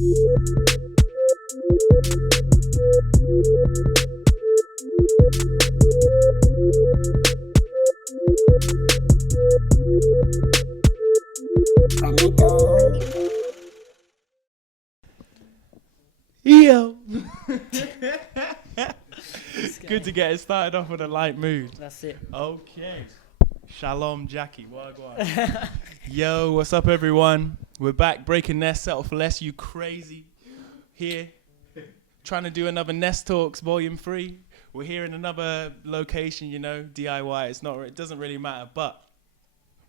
Yo. Good to get it started off with a light mood. That's it. Okay. Shalom, Jackie. Wagwan. Yo, what's up, everyone? We're back. Brkn Nest Settle for Less. You crazy. Here. Trying to do another Nest Talks Volume 3. We're here in another location, you know, DIY. It doesn't really matter, but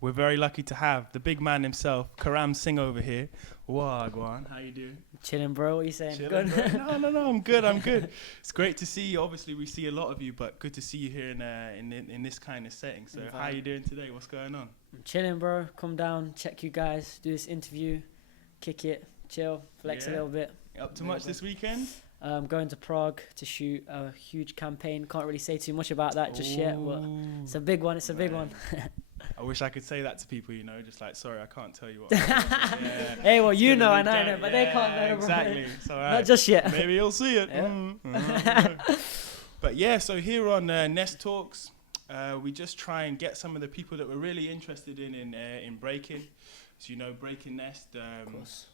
we're very lucky to have the big man himself, Karam Singh over here. Wagwan, how you doing? Chilling, bro. What are you saying? Chilling, Good? No, I'm good. It's great to see you. Obviously, we see a lot of you, but good to see you here in this kind of setting. So how you doing today? What's going on? I'm chilling, bro. Come down, check you guys, do this interview, kick it, chill, flex a little bit. Up to much this weekend? I'm going to Prague to shoot a huge campaign. Can't really say too much about that just yet, but it's a big one. It's a big one. I wish I could say that to people, you know, just like, sorry, I can't tell you what. Hey, well, you know and I know, but they can't know. Exactly. It's all right. Not just yet. Maybe you'll see it. But yeah, so here on Nest Talks, we just try and get some of the people that we're really interested in breaking. So, you know, Brkn Nest,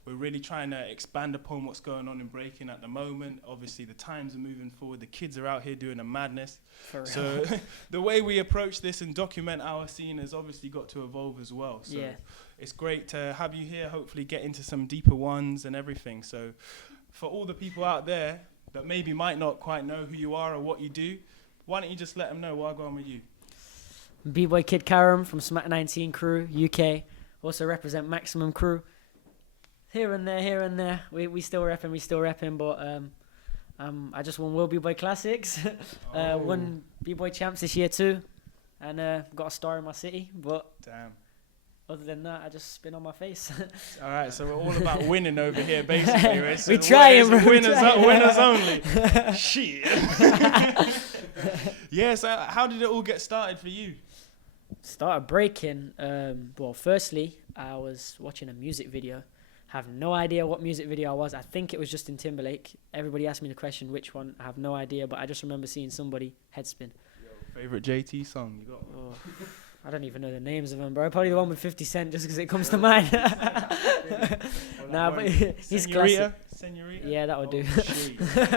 we're really trying to expand upon what's going on in breaking at the moment. Obviously, the times are moving forward. The kids are out here doing a madness. For real. So the way we approach this and document our scene has obviously got to evolve as well. So it's great to have you here, hopefully get into some deeper ones and everything. So for all the people out there that maybe might not quite know who you are or what you do, why don't you just let them know what's going on with you? B-boy Kid Karam from SMAC 19 crew, UK. Also represent Maximum crew. Here and there. We still repping, but I just won World B-Boy Classics. Won B-Boy Champs this year too. And got a star in my city. But damn. Other than that, I just spin on my face. All right, so we're all about winning over here, basically. Right? So we trying, bro. Winners only. Shit. Yeah, so how did it all get started for you? Started breaking. Well, firstly, I was watching a music video. Have no idea what music video I was. I think it was Justin Timberlake. Everybody asked me the question, which one? I have no idea, but I just remember seeing somebody headspin. Yo, favorite JT song you got? Oh, I don't even know the names of them, bro. Probably the one with 50 Cent, just because it comes to mind. Nah, but he's classic. Senorita? Yeah, that would do. Flashbacks.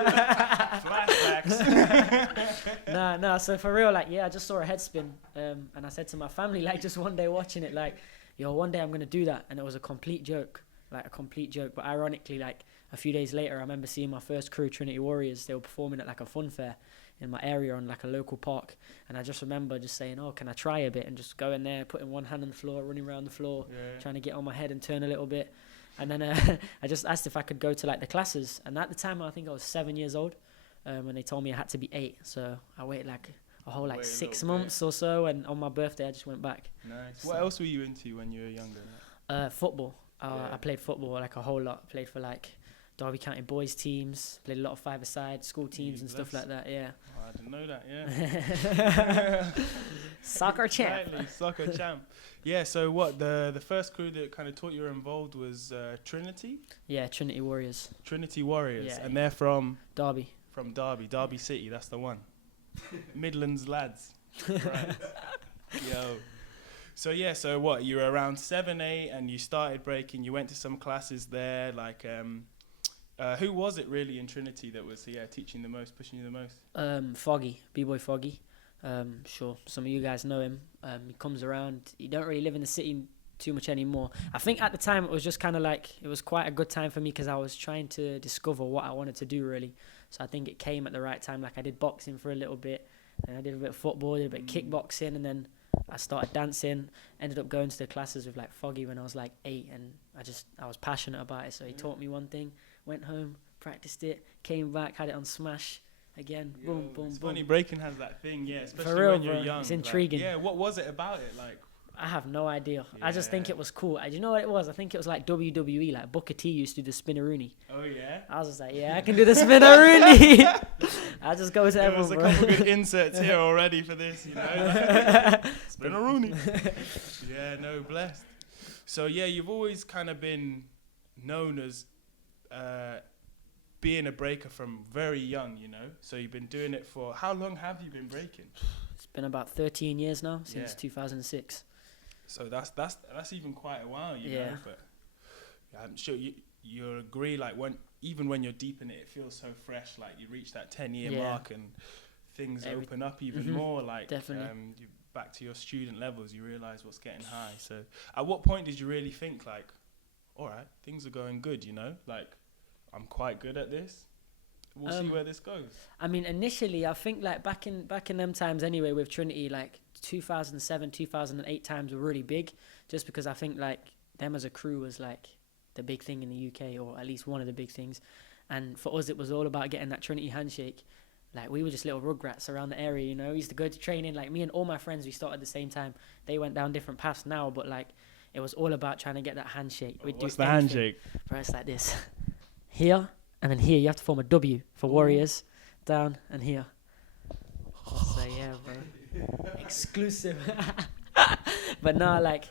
Nah. So for real, like, yeah, I just saw a headspin, and I said to my family, like, just one day watching it, like, yo, one day I'm gonna do that, and it was a complete joke. But ironically, like, a few days later, I remember seeing my first crew, Trinity Warriors. They were performing at like a fun fair in my area on like a local park, and I just remember just saying, oh, can I try a bit, and just going there, putting one hand on the floor, running around the floor, trying to get on my head and turn a little bit. And then I just asked if I could go to like the classes, and at the time I think I was 7 years old, and they told me I had to be 8, so I waited like a whole like 6 months or so, and on my birthday I just went back. Nice. What else were you into when you were younger? Football. I played football like a whole lot. Played for like Derby County boys teams, played a lot of five-a-side school teams and stuff like that, yeah. Oh, I didn't know that, yeah. Soccer champ. Exactly, soccer champ. Yeah, so what, the first crew that kind of taught you were involved was Trinity? Yeah, Trinity Warriors. Trinity Warriors, yeah, and they're from? Derby. From Derby City, that's the one. Midlands lads. Right. Yo. So what, you were around 7, 8, and you started breaking, you went to some classes there, like, who was it really in Trinity that was teaching the most, pushing you the most? Foggy, B-boy Foggy. Sure, some of you guys know him. He comes around. He don't really live in the city too much anymore. I think at the time it was just kind of like, it was quite a good time for me because I was trying to discover what I wanted to do really. So I think it came at the right time. Like I did boxing for a little bit, and I did a bit of football, did a bit of kickboxing, and then I started dancing. Ended up going to the classes with like Foggy when I was like 8, and I was passionate about it. So he taught me one thing, went home, practiced it, came back, had it on Smash again. Boom, boom, it's boom. Funny, breaking has that thing, yeah, especially for real, when you're bro. young. It's intriguing. Like, yeah, what was it about it? Like, I have no idea. Yeah. I just think it was cool. Do you know what it was? I think it was like WWE. Like Booker T used to do the spinneroonie. Oh yeah. I was just like, yeah, I can do the spinneroonie. I just go to everyone, bro. There's a couple good inserts here already for this, you know. Spinneroonie. Yeah, no, blessed. So yeah, you've always kind of been known as being a breaker from very young, you know? So you've been doing it for, how long have you been breaking? It's been about 13 years now, since 2006. So that's even quite a while, you know? But I'm sure you'll agree, like, even when you're deep in it, it feels so fresh. Like, you reach that 10-year mark and things open up even more. Like, definitely. You back to your student levels, you realise what's getting high. So at what point did you really think, like, all right, things are going good, you know? Like, I'm quite good at this. We'll see where this goes. I mean, initially, I think, like, back in them times anyway with Trinity, like, 2007, 2008 times were really big, just because I think, like, them as a crew was, like, the big thing in the UK, or at least one of the big things. And for us, it was all about getting that Trinity handshake. Like, we were just little rugrats around the area, you know. We used to go to training, like, me and all my friends, we started at the same time. They went down different paths now, but, like, it was all about trying to get that handshake. What's the handshake? Bro, it's like this. Here, and then here. You have to form a W for warriors. Down, and here. So, yeah, bro. Exclusive. But no, like...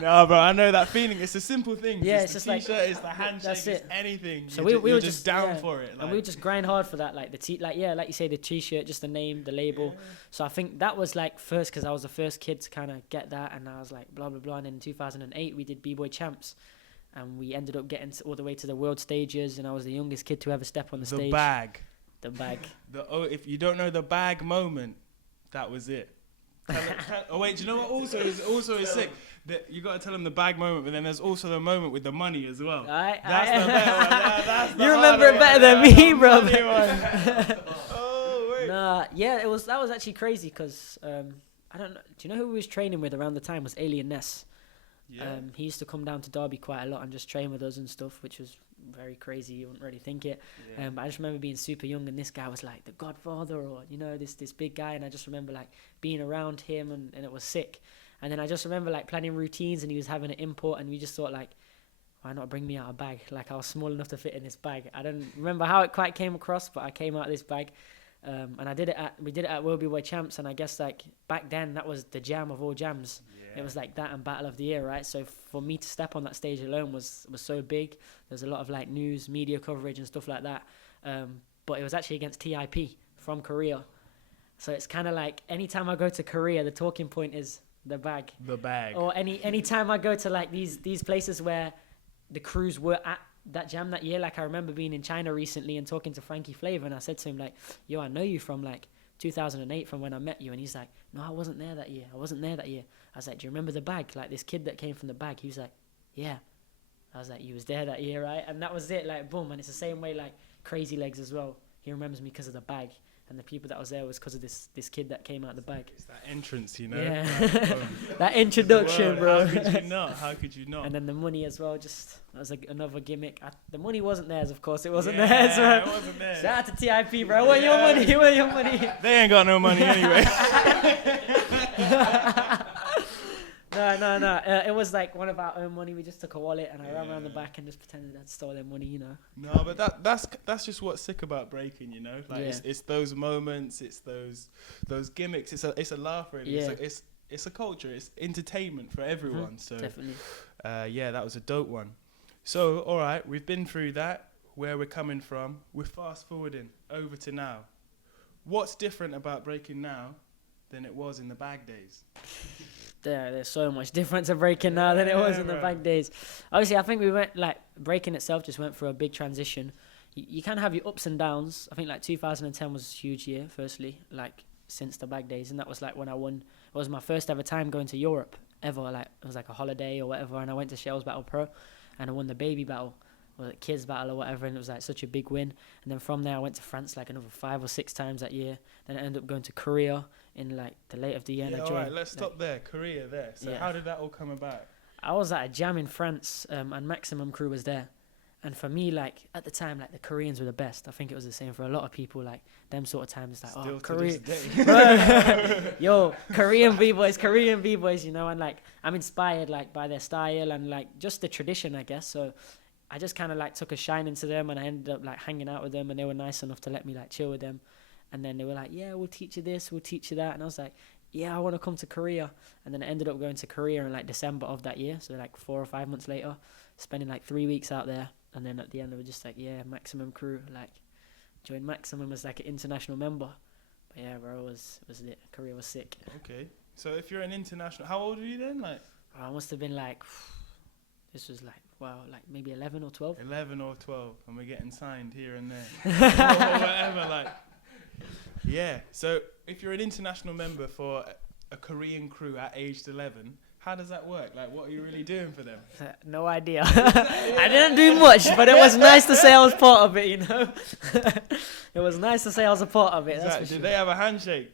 No, bro, I know that feeling. It's a simple thing. Yeah, it's just the t-shirt, it's the handshake, that's it's it. anything. So we were just down for it. Like. And we would just grind hard for that. Like, like you say, the t-shirt, just the name, the label. Yeah. So I think that was, like, first, because I was the first kid to kind of get that. And I was like, blah, blah, blah. And then in 2008, we did B-Boy Champs. And we ended up getting all the way to the world stages. And I was the youngest kid to ever step on the stage. The bag. If you don't know the bag moment, that was it. Oh wait, do you know what also is sick? That you got to tell them the bag moment, but then there's also the moment with the money as well. That's the better one. That's the you remember it better than me, bro. Oh wait. Nah, yeah, that was actually crazy because I don't know. Do you know who we was training with around the time? Was Alien Ness. Yeah. He used to come down to Derby quite a lot and just train with us and stuff, which was very crazy. You wouldn't really think it. Yeah. But I just remember being super young, and this guy was like the Godfather, or, you know, this big guy. And I just remember, like, being around him, and it was sick. And then I just remember, like, planning routines, and he was having an import, and we just thought, like, why not bring me out a bag? Like, I was small enough to fit in this bag. I don't remember how it quite came across, but I came out of this bag. And we did it at World B-Boy Champs, and I guess, like, back then that was the jam of all jams. It was like that and Battle of the Year, right? So for me to step on that stage alone was so big. There's a lot of, like, news, media coverage and stuff like that. But it was actually against TIP from Korea. So it's kind of like anytime I go to Korea, the talking point is the bag. The bag. Or any time I go to, like, these places where the crews were at that jam that year. Like, I remember being in China recently and talking to Frankie Flavor, and I said to him, like, yo, I know you from, like, 2008 from when I met you. And he's like, no, I wasn't there that year. I was like, do you remember the bag? Like, this kid that came from the bag. He was like, yeah. I was like, you was there that year, right? And that was it, like, boom. And it's the same way, like, Crazy Legs as well. He remembers me because of the bag. And the people that was there was because of this kid that came out of the bag. It's that entrance, you know? Yeah. That introduction, bro. How could you not? And then the money as well, just, that was another gimmick. The money wasn't theirs, of course. It wasn't theirs, bro. It wasn't theirs. Shout out to TIP, bro. Where your money? Where your money? They ain't got no money anyway. No. It was like one of our own money. We just took a wallet and I ran around the back and just pretended I'd stole their money, you know. No, but that's just what's sick about breaking, you know. Like, it's those moments, it's those gimmicks. It's a laugh, really. Yeah. It's a culture. It's entertainment for everyone. Mm-hmm. So definitely. That was a dope one. So all right, we've been through that. Where we're coming from, we're fast forwarding over to now. What's different about breaking now than it was in the bag days? There's so much difference of breaking now than it was in the bag days. Obviously, I think we went, like, breaking itself just went through a big transition. You kind of have your ups and downs. I think, like, 2010 was a huge year, firstly, like, since the bag days. And that was, like, when I won. It was my first ever time going to Europe ever. Like, it was like a holiday or whatever. And I went to Shells Battle Pro and I won the baby battle, or the kids battle or whatever. And it was, like, such a big win. And then from there, I went to France, like, another 5 or 6 times that year. Then I ended up going to Korea in, like, the late of the year. Yeah, all right, let's stop there. Korea there. So how did that all come about? I was at a jam in France, and Maximum Crew was there. And for me, like, at the time, like, the Koreans were the best. I think it was the same for a lot of people. Like, them sort of times, like, still Korea. To this day. Yo, Korean B-boys, you know. And, like, I'm inspired, like, by their style and, like, just the tradition, I guess. So I just kind of, like, took a shine into them, and I ended up, like, hanging out with them, and they were nice enough to let me, like, chill with them. And then they were like, yeah, we'll teach you this, we'll teach you that. And I was like, yeah, I want to come to Korea. And then I ended up going to Korea in, like, December of that year. So, like, 4 or 5 months later. spending like 3 weeks out there, and then at the end they were just like, yeah, Maximum crew, like join Maximum as like an international member. But yeah, bro, it was lit. Career was sick. Okay, so if you're an international, how old are you then? Like, I must have been like, this was like, wow, like maybe 11 or 12. 11 or 12, and we're getting signed here and there, or whatever. Like, yeah. So if you're an international member for a Korean crew at aged 11, how does that work? Like, what are you really doing for them? No idea. I didn't do much, but it was nice to say I was part of it, you know. It was nice to say I was a part of it. That's for Did sure. they have a handshake?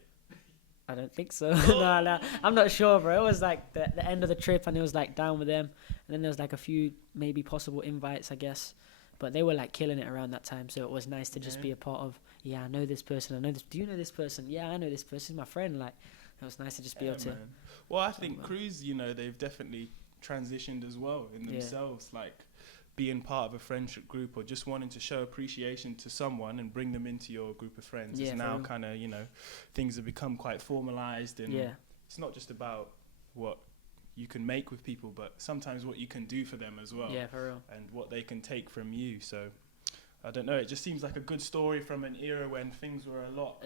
I don't think so. No, I'm not sure, bro. It was like the end of the trip, and it was like down with them, and then there was like a few maybe possible invites, I guess. But they were like killing it around that time, so it was nice to just be a part of. Yeah, I know this person. I know this. Do you know this person? Yeah, I know this person. He's my friend. Like, it was nice to just be able to. Man. Well, I think crews, you know, they've definitely transitioned as well in themselves, like being part of a friendship group or just wanting to show appreciation to someone and bring them into your group of friends. It's now kind of, you know, things have become quite formalized, and it's not just about what you can make with people, but sometimes what you can do for them as well. Yeah, for real. And what they can take from you. So I don't know, it just seems like a good story from an era when things were a lot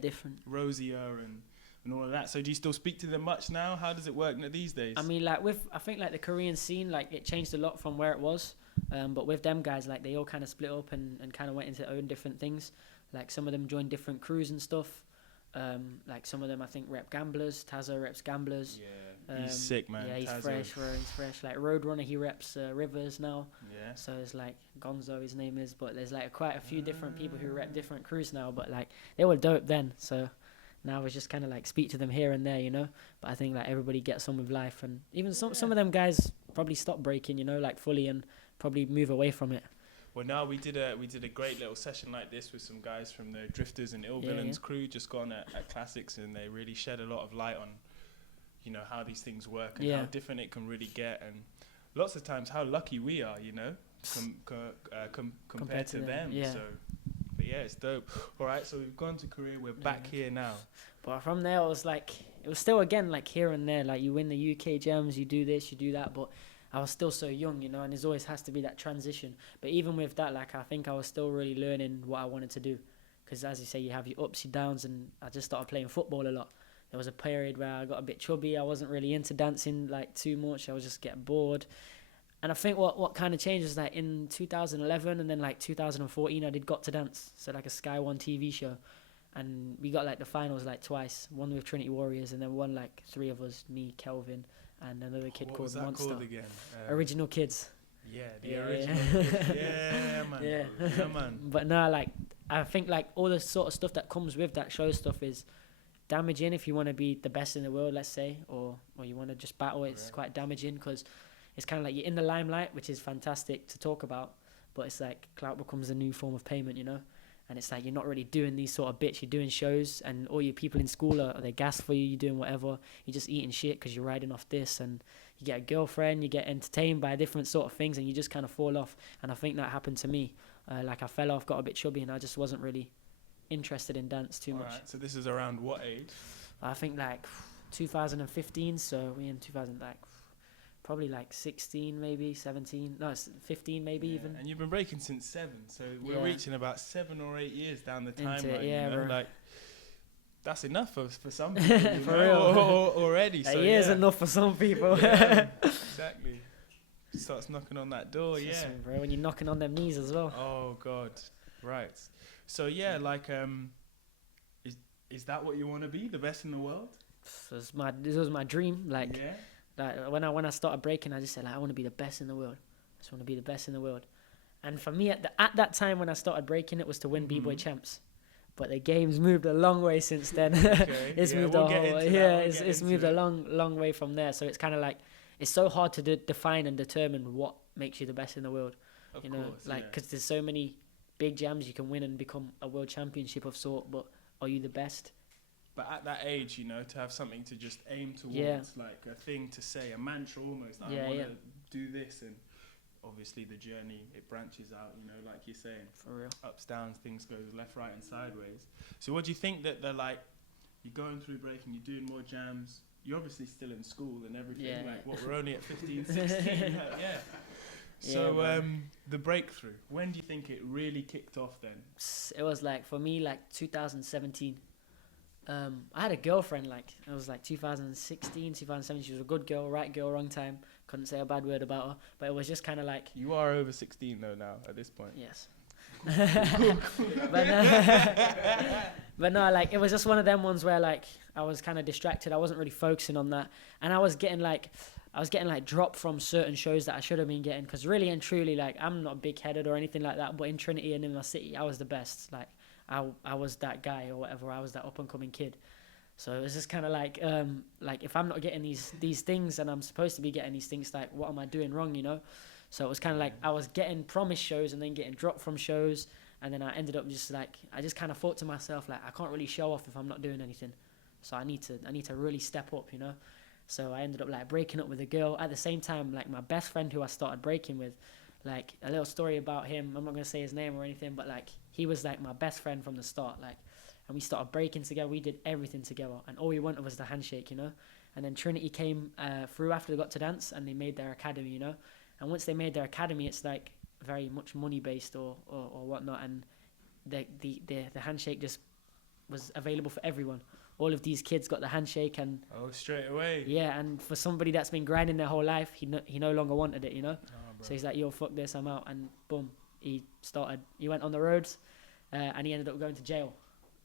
different, rosier and all of that. So do you still speak to them much now? How does it work these days? I mean, like I think like the Korean scene, like it changed a lot from where it was. But with them guys, like they all kind of split up and kind of went into their own different things. Like some of them joined different crews and stuff. Like some of them I think rep Gamblers. Tazo reps Gamblers. Yeah, he's sick, man. Yeah, he's Tazo. fresh, bro. He's fresh. Like Roadrunner, he reps Rivers now. Yeah. So it's like Gonzo, his name is. But there's like quite a few different people who rep different crews now. But like they were dope then. So now it's just kind of like speak to them here and there, you know. But I think like everybody gets on with life, and even some of them guys probably stop breaking, you know, like fully, and probably move away from it. Well, now we did a great little session like this with some guys from the Drifters and Ill Villains crew, just gone at Classics, and they really shed a lot of light on, you know, how these things work and how different it can really get, and lots of times how lucky we are, you know, compared to them. Yeah. So, but yeah, it's dope. All right, so we've gone to Korea, we're back here now. But from there, it was still again like here and there, like you win the UK Gems, you do this, you do that, but I was still so young, you know, and there's always has to be that transition. But even with that, like I think I was still really learning what I wanted to do, because as you say, you have your ups, your downs, and I just started playing football a lot. There was a period where I got a bit chubby. I wasn't really into dancing like too much. I was just getting bored. And I think what kind of changed was that in 2011 and then like 2014, I did Got to Dance, so like a Sky One TV show. And we got like the finals like twice, one with Trinity Warriors and then one like three of us, me, Kelvin, and another kid called Monster. What was that called again? Original Kids. Yeah, original Kids. Yeah, man. Yeah, man. But no, like I think like all the sort of stuff that comes with that show stuff is damaging if you want to be the best in the world, let's say, or you want to just battle. It's quite damaging because it's kind of like you're in the limelight, which is fantastic to talk about, but it's like clout becomes a new form of payment, you know. And it's like you're not really doing these sort of bits. You're doing shows, and all your people in school are they gas for you. You're doing whatever. You're just eating shit because you're riding off this, and you get a girlfriend. You get entertained by different sort of things, and you just kind of fall off. And I think that happened to me. Like I fell off, got a bit chubby, and I just wasn't really interested in dance too much. Right, so this is around what age? I think like 2015. So we in 2000 like. Probably like 16, maybe 17. No, 15, maybe even. And you've been breaking since 7, so we're reaching about 7 or 8 years down the timeline. Yeah, you know? bro. Like that's enough for some people. For real, already. So, a year's enough for some people. Yeah, exactly. Starts knocking on that door. Listen, bro, when you're knocking on them knees as well. Oh God, right. So like, is that what you want to be? The best in the world? This was my dream. Like. Yeah. Like when I started breaking, I just said like, I want to be the best in the world. I just want to be the best in the world. And for me, at that time when I started breaking, it was to win B-Boy Champs. But the game's moved a long way since then. Okay. It's moved it's moved a long way from there. So it's kind of like it's so hard to define and determine what makes you the best in the world. Of you know, course, like because there's so many big jams you can win and become a world championship of sort. But are you the best? But at that age, you know, to have something to just aim towards, like a thing to say, a mantra almost. Like, I want to do this, and obviously the journey, it branches out, you know, like you're saying. For real. Ups, downs, things go left, right, and sideways. So what do you think that they're like, you're going through breaking, you're doing more jams, you're obviously still in school and everything, like, what, we're only at 15, 16, So the breakthrough, when do you think it really kicked off then? It was like, for me, like 2017. I had a girlfriend, like, it was like 2016, 2017. She was a good girl, right girl, wrong time. Couldn't say a bad word about her. But it was just kind of like... You are over 16 though now, at this point. Yes. But no, like, it was just one of them ones where, like, I was kind of distracted. I wasn't really focusing on that. And I was getting dropped from certain shows that I should have been getting. Because really and truly, like, I'm not big-headed or anything like that. But in Trinity and in my city, I was the best. Like, I was that guy or whatever. I was that up-and-coming kid. So it was just kind of like if I'm not getting these things and I'm supposed to be getting these things, like, what am I doing wrong, you know? So it was kind of like I was getting promised shows and then getting dropped from shows. And then I ended up just like, I just kind of thought to myself, like, I can't really show off if I'm not doing anything. So I need to really step up, you know? So I ended up like breaking up with a girl. At the same time, like my best friend who I started breaking with, like a little story about him. I'm not going to say his name or anything, but like he was like my best friend from the start. Like, and we started breaking together. We did everything together. And all we wanted was the handshake, you know? And then Trinity came through after they got to dance and they made their academy, you know? And once they made their academy, it's like very much money based or whatnot, and the handshake just was available for everyone. All of these kids got the handshake, and straight away. Yeah, and for somebody that's been grinding their whole life, he no longer wanted it, you know. So he's like, yo, fuck this, I'm out, and boom, he went on the roads, and he ended up going to jail,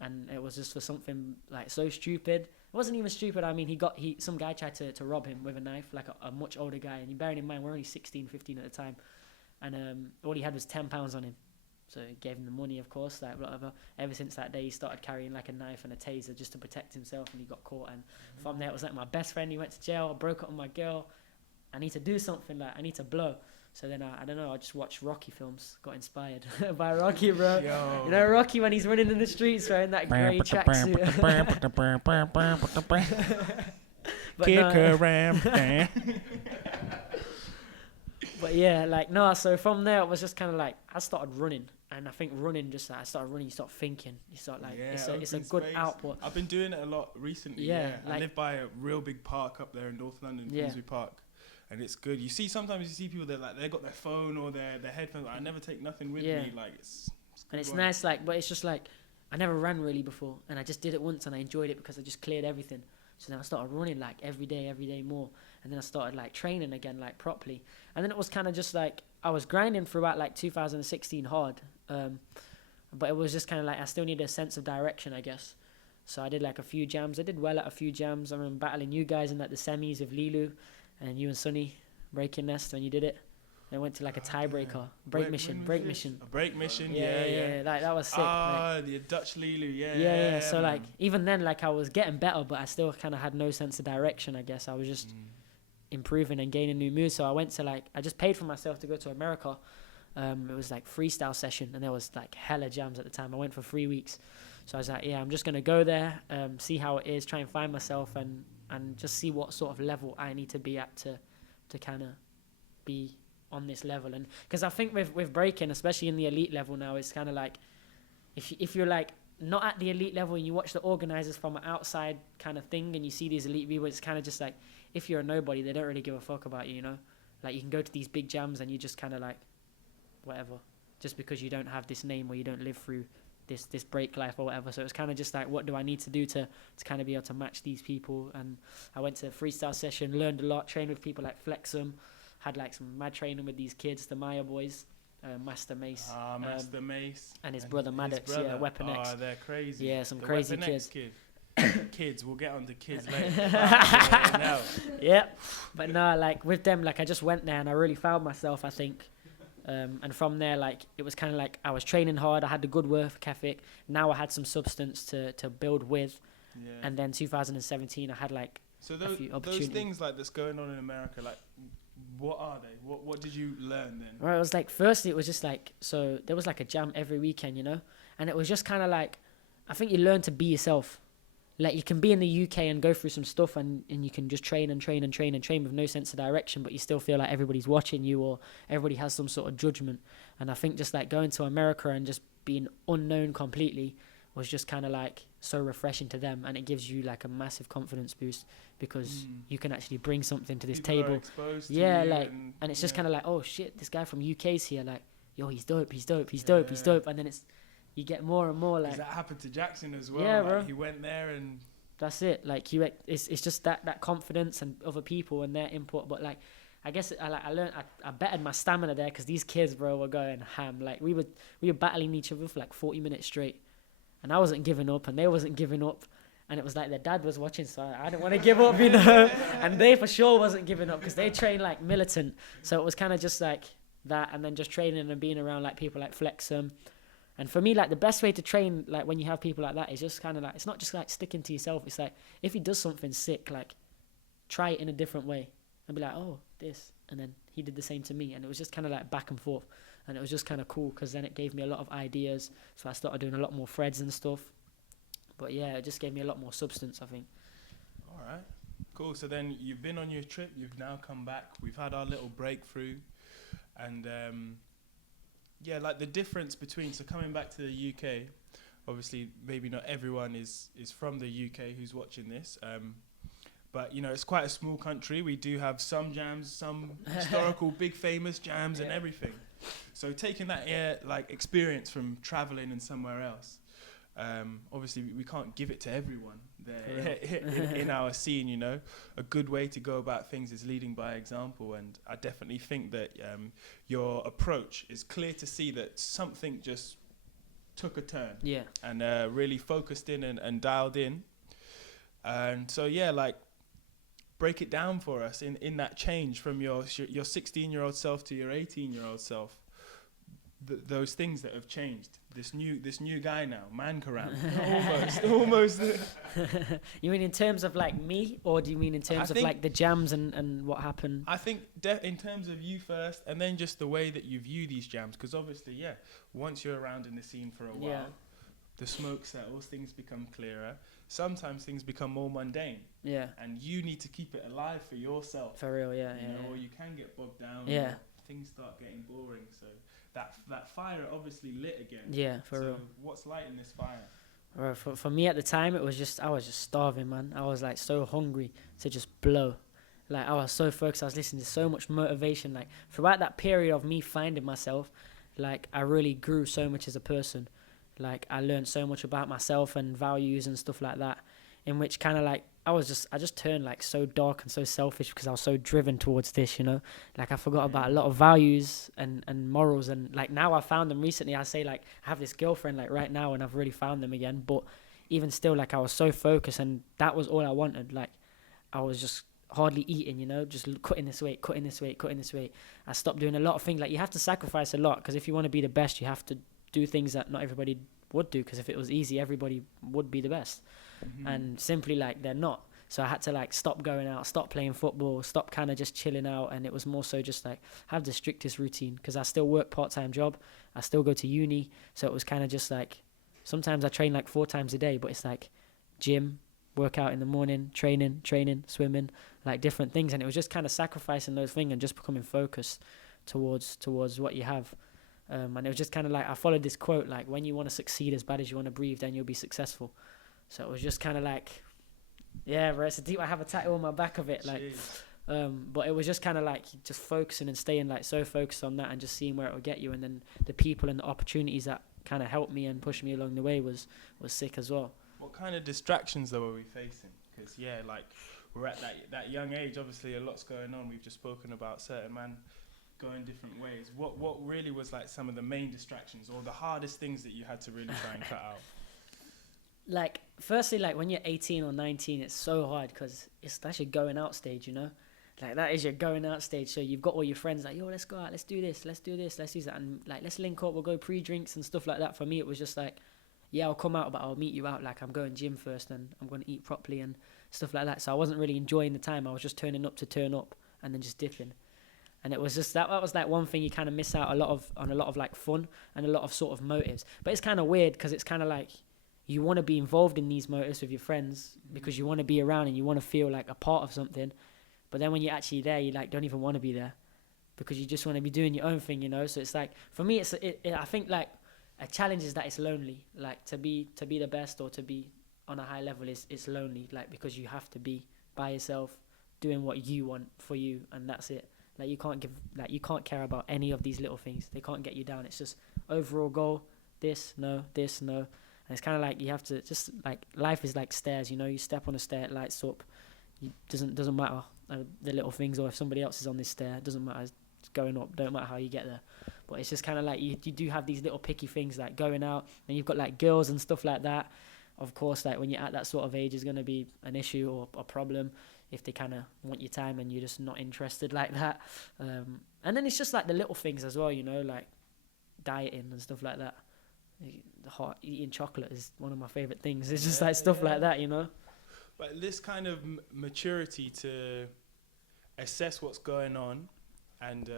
and it was just for something like so stupid. It wasn't even stupid. I mean, some guy tried to rob him with a knife, like a much older guy, and you bearing in mind we're only 16, 15 at the time. And all he had was £10 on him. So he gave him the money, of course, like whatever. Ever since that day, he started carrying like a knife and a taser just to protect himself, and he got caught. And from there, it was like my best friend. He went to jail. I broke up with my girl. I need to do something, like I need to blow. So then I don't know, I just watched Rocky films, got inspired by Rocky, bro. Yo. You know Rocky when he's running in the streets wearing that grey tracksuit. Kid Karam. But yeah, like, no, so from there, it was just kind of like, I started running. And I think running, just like, I started running, you start thinking. You start like, it's a good output. I've been doing it a lot recently. Yeah. Like, I live by a real big park up there in North London, Finsbury Park. And it's good. Sometimes you see people that like, they got their phone or their headphones. I never take nothing with me. Like, it's and it's nice, like, but it's just like, I never ran really before. And I just did it once and I enjoyed it because I just cleared everything. So then I started running like every day more. And then I started like training again, like properly. And then it was kind of just like, I was grinding throughout like 2016 hard. But it was just kind of like, I still needed a sense of direction, I guess. So I did like a few jams. I did well at a few jams. I remember battling you guys in like the semis of Lilu and you and Sonny, Brkn Nest when you did it. Then went to like a tiebreaker, break mission. A break mission, yeah. That was sick. The Dutch Lilu, yeah. So like, even then, like I was getting better, but I still kind of had no sense of direction, I guess. I was just improving and gaining new moves. So I went to like, I just paid for myself to go to America. It was like freestyle session and there was like hella jams at the time. I went for 3 weeks. So I was like, I'm just going to go there, see how it is, try and find myself and just see what sort of level I need to be at to kind of be on this level. And because I think with breaking, especially in the elite level now, it's kind of like, if you're like not at the elite level and you watch the organizers from an outside kind of thing and you see these elite people, it's kind of just like, if you're a nobody, they don't really give a fuck about you, you know? Like you can go to these big jams and you just kind of like, whatever, just because you don't have this name or you don't live through this break life or whatever. So it's kind of just like, what do I need to do to kind of be able to match these people? And I went to a freestyle session, learned a lot, trained with people like Flexum, had like some mad training with these kids, the Maya boys, Master Mace. Master Mace. And his brother Maddox, Weapon X. Oh, they're crazy. Yeah, some crazy kids. Kids, we'll get on to kids later. Yeah, but no, like with them, like I just went there and I really found myself, I think. And from there, like it was kind of like I was training hard. I had the good work ethic. Now I had some substance to build with. Yeah. And then 2017, I had like a few opportunities. Those things like that's going on in America, like what are they? What did you learn then? Right, it was like firstly, it was just like, so there was like a jam every weekend, you know, and it was just kind of like, I think you learn to be yourself. Like you can be in the UK and go through some stuff and you can just train with no sense of direction, but you still feel like everybody's watching you or everybody has some sort of judgment. And I think just like going to America and just being unknown completely was just kind of like so refreshing to them, and it gives you like a massive confidence boost because you can actually bring something to this People are table. exposed to Yeah, you like, and it's just kind of like, oh shit, this guy from UK's here, like, yo, he's dope, he's dope, and then you get more and more like. That happened to Jackson as well. Yeah, like, bro. He went there and. That's it. Like it's just that confidence and other people and their input. But like, I guess I bettered my stamina there because these kids, bro, were going ham. Like we were battling each other for like 40 minutes straight, and I wasn't giving up, and they wasn't giving up, and it was like their dad was watching, so I didn't want to give up, you know. And they for sure wasn't giving up because they train like militant, so it was kind of just like that, and then just training and being around like people like Flexum. And for me, like, the best way to train, like, when you have people like that is just kind of like, it's not just like sticking to yourself. It's like, if he does something sick, like, try it in a different way and be like, oh, this. And then he did the same to me. And it was just kind of like back and forth. And it was just kind of cool because then it gave me a lot of ideas. So I started doing a lot more threads and stuff. But yeah, it just gave me a lot more substance, I think. All right. Cool. So then you've been on your trip. You've now come back. We've had our little breakthrough. And, yeah, like the difference between, so coming back to the UK, obviously maybe not everyone is from the UK who's watching this, but, you know, it's quite a small country. We do have some jams, some historical big famous jams and everything. So taking that like experience from traveling and somewhere else, obviously we can't give it to everyone there in our scene, you know. A good way to go about things is leading by example, and I definitely think that your approach is clear to see that something just took a turn and really focused in and dialed in. And so yeah, like, break it down for us in that change from your 16-year-old self to your 18-year-old self. Those things that have changed. This new guy now, Man Karam. almost. You mean in terms of like me, or do you mean in terms of like the jams and what happened? I think in terms of you first, and then just the way that you view these jams, because obviously, once you're around in the scene for a while, the smoke settles, things become clearer. Sometimes things become more mundane. Yeah. And you need to keep it alive for yourself. For real, you know, or you can get bogged down. Yeah. Or things start getting boring. So that fire obviously lit again. Yeah, for real. What's lighting this fire? Right, for me at the time, I was just starving, man. I was like so hungry to just blow. Like, I was so focused. I was listening to so much motivation. Like, throughout that period of me finding myself, like, I really grew so much as a person. Like, I learned so much about myself and values and stuff like that, in which kind of like, I just turned like so dark and so selfish because I was so driven towards this, you know. Like, I forgot about a lot of values and morals, and like now I found them recently. I say, like, I have this girlfriend like right now and I've really found them again, but even still, like, I was so focused and that was all I wanted. Like, I was just hardly eating, you know, just cutting this weight. I stopped doing a lot of things. Like, you have to sacrifice a lot because if you want to be the best, you have to do things that not everybody would do, because if it was easy, everybody would be the best. And simply, like, they're not. So I had to like stop going out, stop playing football, stop kind of just chilling out. And it was more so just like have the strictest routine, because I still work part-time job, I still go to uni. So it was kind of just like, sometimes I train like 4 times a day, but it's like gym, workout in the morning, training, swimming, like different things. And it was just kind of sacrificing those things and just becoming focused towards what you have. And it was just kind of like, I followed this quote, like, when you want to succeed as bad as you want to breathe, then you'll be successful. So it was just kind of like, yeah, bro, it's a deep, I have a tattoo on my back of it. Like, but it was just kind of like just focusing and staying like so focused on that and just seeing where it would get you. And then the people and the opportunities that kind of helped me and pushed me along the way was sick as well. What kind of distractions though were we facing? Because like, we're at that young age, obviously a lot's going on. We've just spoken about certain man going different ways. What really was like some of the main distractions or the hardest things that you had to really try and cut out? Like, firstly, like, when you're 18 or 19, it's so hard because that's your going out stage, you know? Like, that is your going out stage. So you've got all your friends like, yo, let's go out, let's do this, let's do that. And, like, let's link up, we'll go pre-drinks and stuff like that. For me, it was just like, yeah, I'll come out, but I'll meet you out. Like, I'm going gym first and I'm going to eat properly and stuff like that. So I wasn't really enjoying the time. I was just turning up to turn up and then just dipping. And it was just, that was like one thing you kind of miss out on a lot of like fun and a lot of sort of motives. But it's kind of weird because it's kind of like, you want to be involved in these motives with your friends because you want to be around and you want to feel like a part of something. But then when you're actually there, you like don't even want to be there because you just want to be doing your own thing, you know? So it's like, for me, I think like a challenge is that it's lonely. Like to be the best or to be on a high level it's lonely. Like because you have to be by yourself, doing what you want for you, and that's it. Like you can't care about any of these little things. They can't get you down. It's just overall goal. This no. And it's kind of like you have to just like life is like stairs. You know, you step on a stair, it lights up. Doesn't matter the little things, or if somebody else is on this stair, it doesn't matter. It's going up. Don't matter how you get there. But it's just kind of like you do have these little picky things like going out, and you've got like girls and stuff like that. Of course, like when you're at that sort of age, is going to be an issue or a problem if they kind of want your time and you're just not interested like that. And then it's just like the little things as well, you know, like dieting and stuff like that. Eating chocolate is one of my favorite things. It's just like stuff like that, you know. But this kind of maturity to assess what's going on and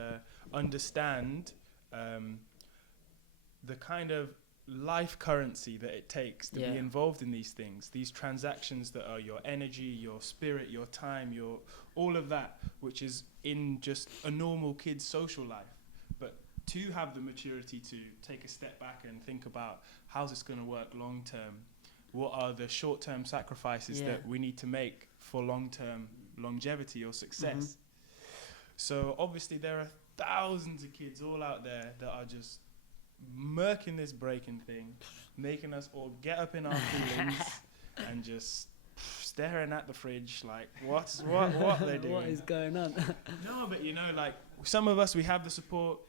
understand the kind of life currency that it takes to be involved in these things, these transactions that are your energy, your spirit, your time, your all of that, which is in just a normal kid's social life. But to have the maturity to take a step back and think about how's this going to work long term, what are the short term sacrifices that we need to make for long term longevity or success. So obviously there are thousands of kids all out there that are just murking this breaking thing, making us all get up in our feelings and just staring at the fridge like what they're doing. What is going on? No, but you know, like some of us, we have the support,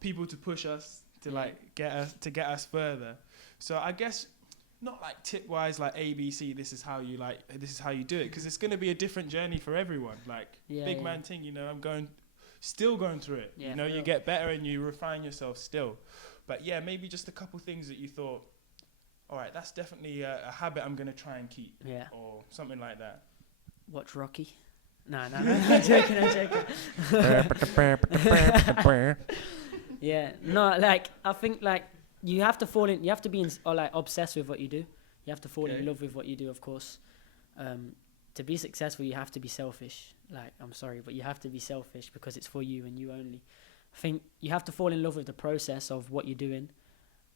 people to push us to like get us further. So I guess not like tip wise like ABC, this is how you do it, because it's going to be a different journey for everyone. Like man thing, you know, I'm still going through it. You know, you get better and you refine yourself still. But yeah, maybe just a couple things that you thought, all right, that's definitely a habit I'm going to try and keep. Yeah. Or something like that. Watch Rocky. No. I'm joking. Yeah. No, like, I think, like, you have to be obsessed with what you do. You have to fall in love with what you do, of course. To be successful, you have to be selfish. Like, I'm sorry, but you have to be selfish because it's for you and you only. I think you have to fall in love with the process of what you're doing,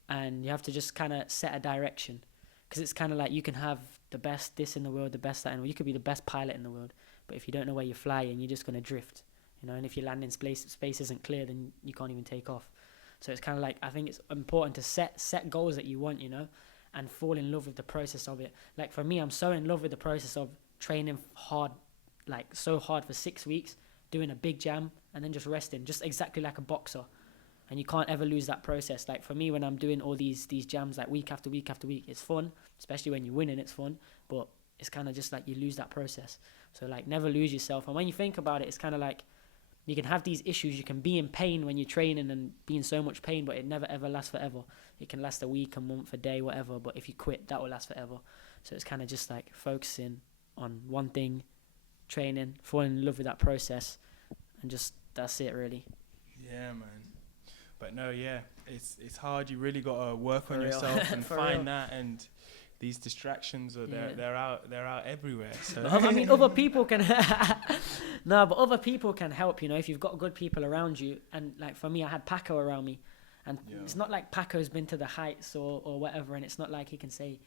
and you have to just kind of set a direction, because it's kind of like you can have the best this in the world, the best that in the world. You could be the best pilot in the world, but if you don't know where you're flying, you're just going to drift, you know, and if your landing space isn't clear, then you can't even take off. So it's kind of like, I think it's important to set goals that you want, you know, and fall in love with the process of it. Like for me, I'm so in love with the process of training hard, like so hard for 6 weeks, doing a big jam and then just resting, just exactly like a boxer. And you can't ever lose that process. Like for me, when I'm doing all these jams like week after week after week, it's fun, especially when you're winning, it's fun, but it's kind of just like you lose that process. So like never lose yourself. And when you think about it, it's kind of like you can have these issues, you can be in pain when you're training and be in so much pain, but it never ever lasts forever. It can last a week, a month, a day, whatever, but if you quit, that will last forever. So it's kind of just like focusing on one thing, training, falling in love with that process, and just that's it really. Yeah, man. But no, yeah, it's hard. You really got to work on yourself and find that, and these distractions are they're out everywhere. So I mean, other people can but other people can help, you know, if you've got good people around you. And like for me, I had Paco around me, and it's not like Paco's been to the heights or whatever, and it's not like he can say,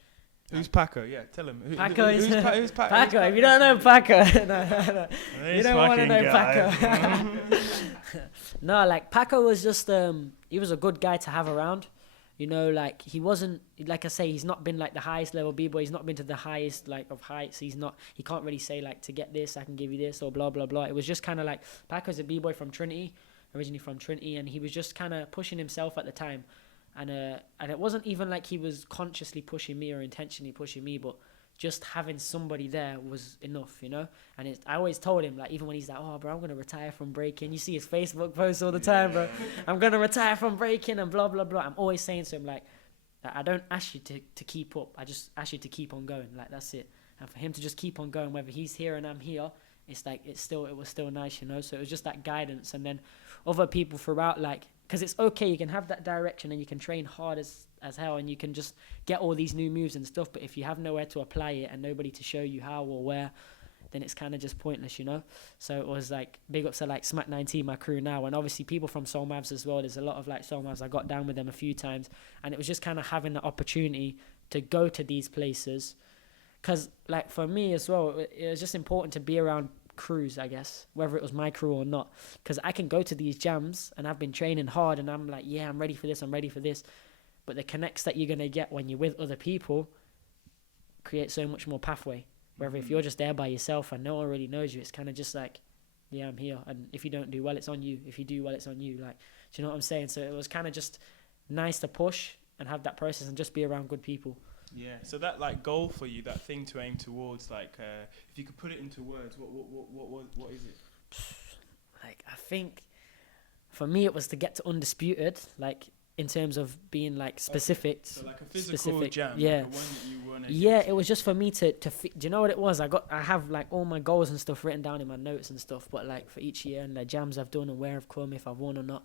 who's Paco? Yeah, tell him. Paco is Paco. If you don't know Paco, no. You don't want to know Paco. No, like Paco was just he was a good guy to have around. You know, like he wasn't, like I say, he's not been like the highest level b-boy. He's not been to the highest like of heights. He can't really say like, to get this I can give you this or blah blah blah. It was just kind of like Paco's a b-boy from Trinity, originally from Trinity, and he was just kind of pushing himself at the time. And it wasn't even like he was consciously pushing me or intentionally pushing me, but just having somebody there was enough, you know. And I always told him, like, even when he's like, oh bro, I'm gonna retire from breaking, you see his Facebook posts all the time, bro, I'm gonna retire from breaking and blah blah blah. I'm always saying to him, like I don't ask you to keep up, I just ask you to keep on going. Like, that's it. And for him to just keep on going, whether he's here and I'm here, it's like it was still nice, you know. So it was just that guidance. And then other people throughout, like, because it's okay, you can have that direction and you can train hard as hell and you can just get all these new moves and stuff, but if you have nowhere to apply it and nobody to show you how or where, then it's kind of just pointless, you know. So it was like big ups to like SMAC 19, my crew now, and obviously people from Soul Mavs as well. There's a lot of like Soul Mavs. I got down with them a few times, and it was just kind of having the opportunity to go to these places, because like for me as well, it was just important to be around crews, I guess, whether it was my crew or not, because I can go to these jams and I've been training hard and I'm like, yeah, I'm ready for this, but the connects that you're going to get when you're with other people create so much more pathway. Whether if you're just there by yourself and no one really knows you, it's kind of just like, yeah, I'm here, and if you don't do well, it's on you. If you do well, it's on you. Like, do you know what I'm saying? So it was kind of just nice to push and have that process and just be around good people. Yeah, so that like goal for you, that thing to aim towards, like if you could put it into words, what is it? Like, I think for me it was to get to undisputed, like in terms of being like specific. So like a physical jam, yeah. like the one that you want to. Yeah, it was just for me to do you know what it was? I have like all my goals and stuff written down in my notes and stuff, but like for each year and the jams I've done and where I've come, if I've won or not.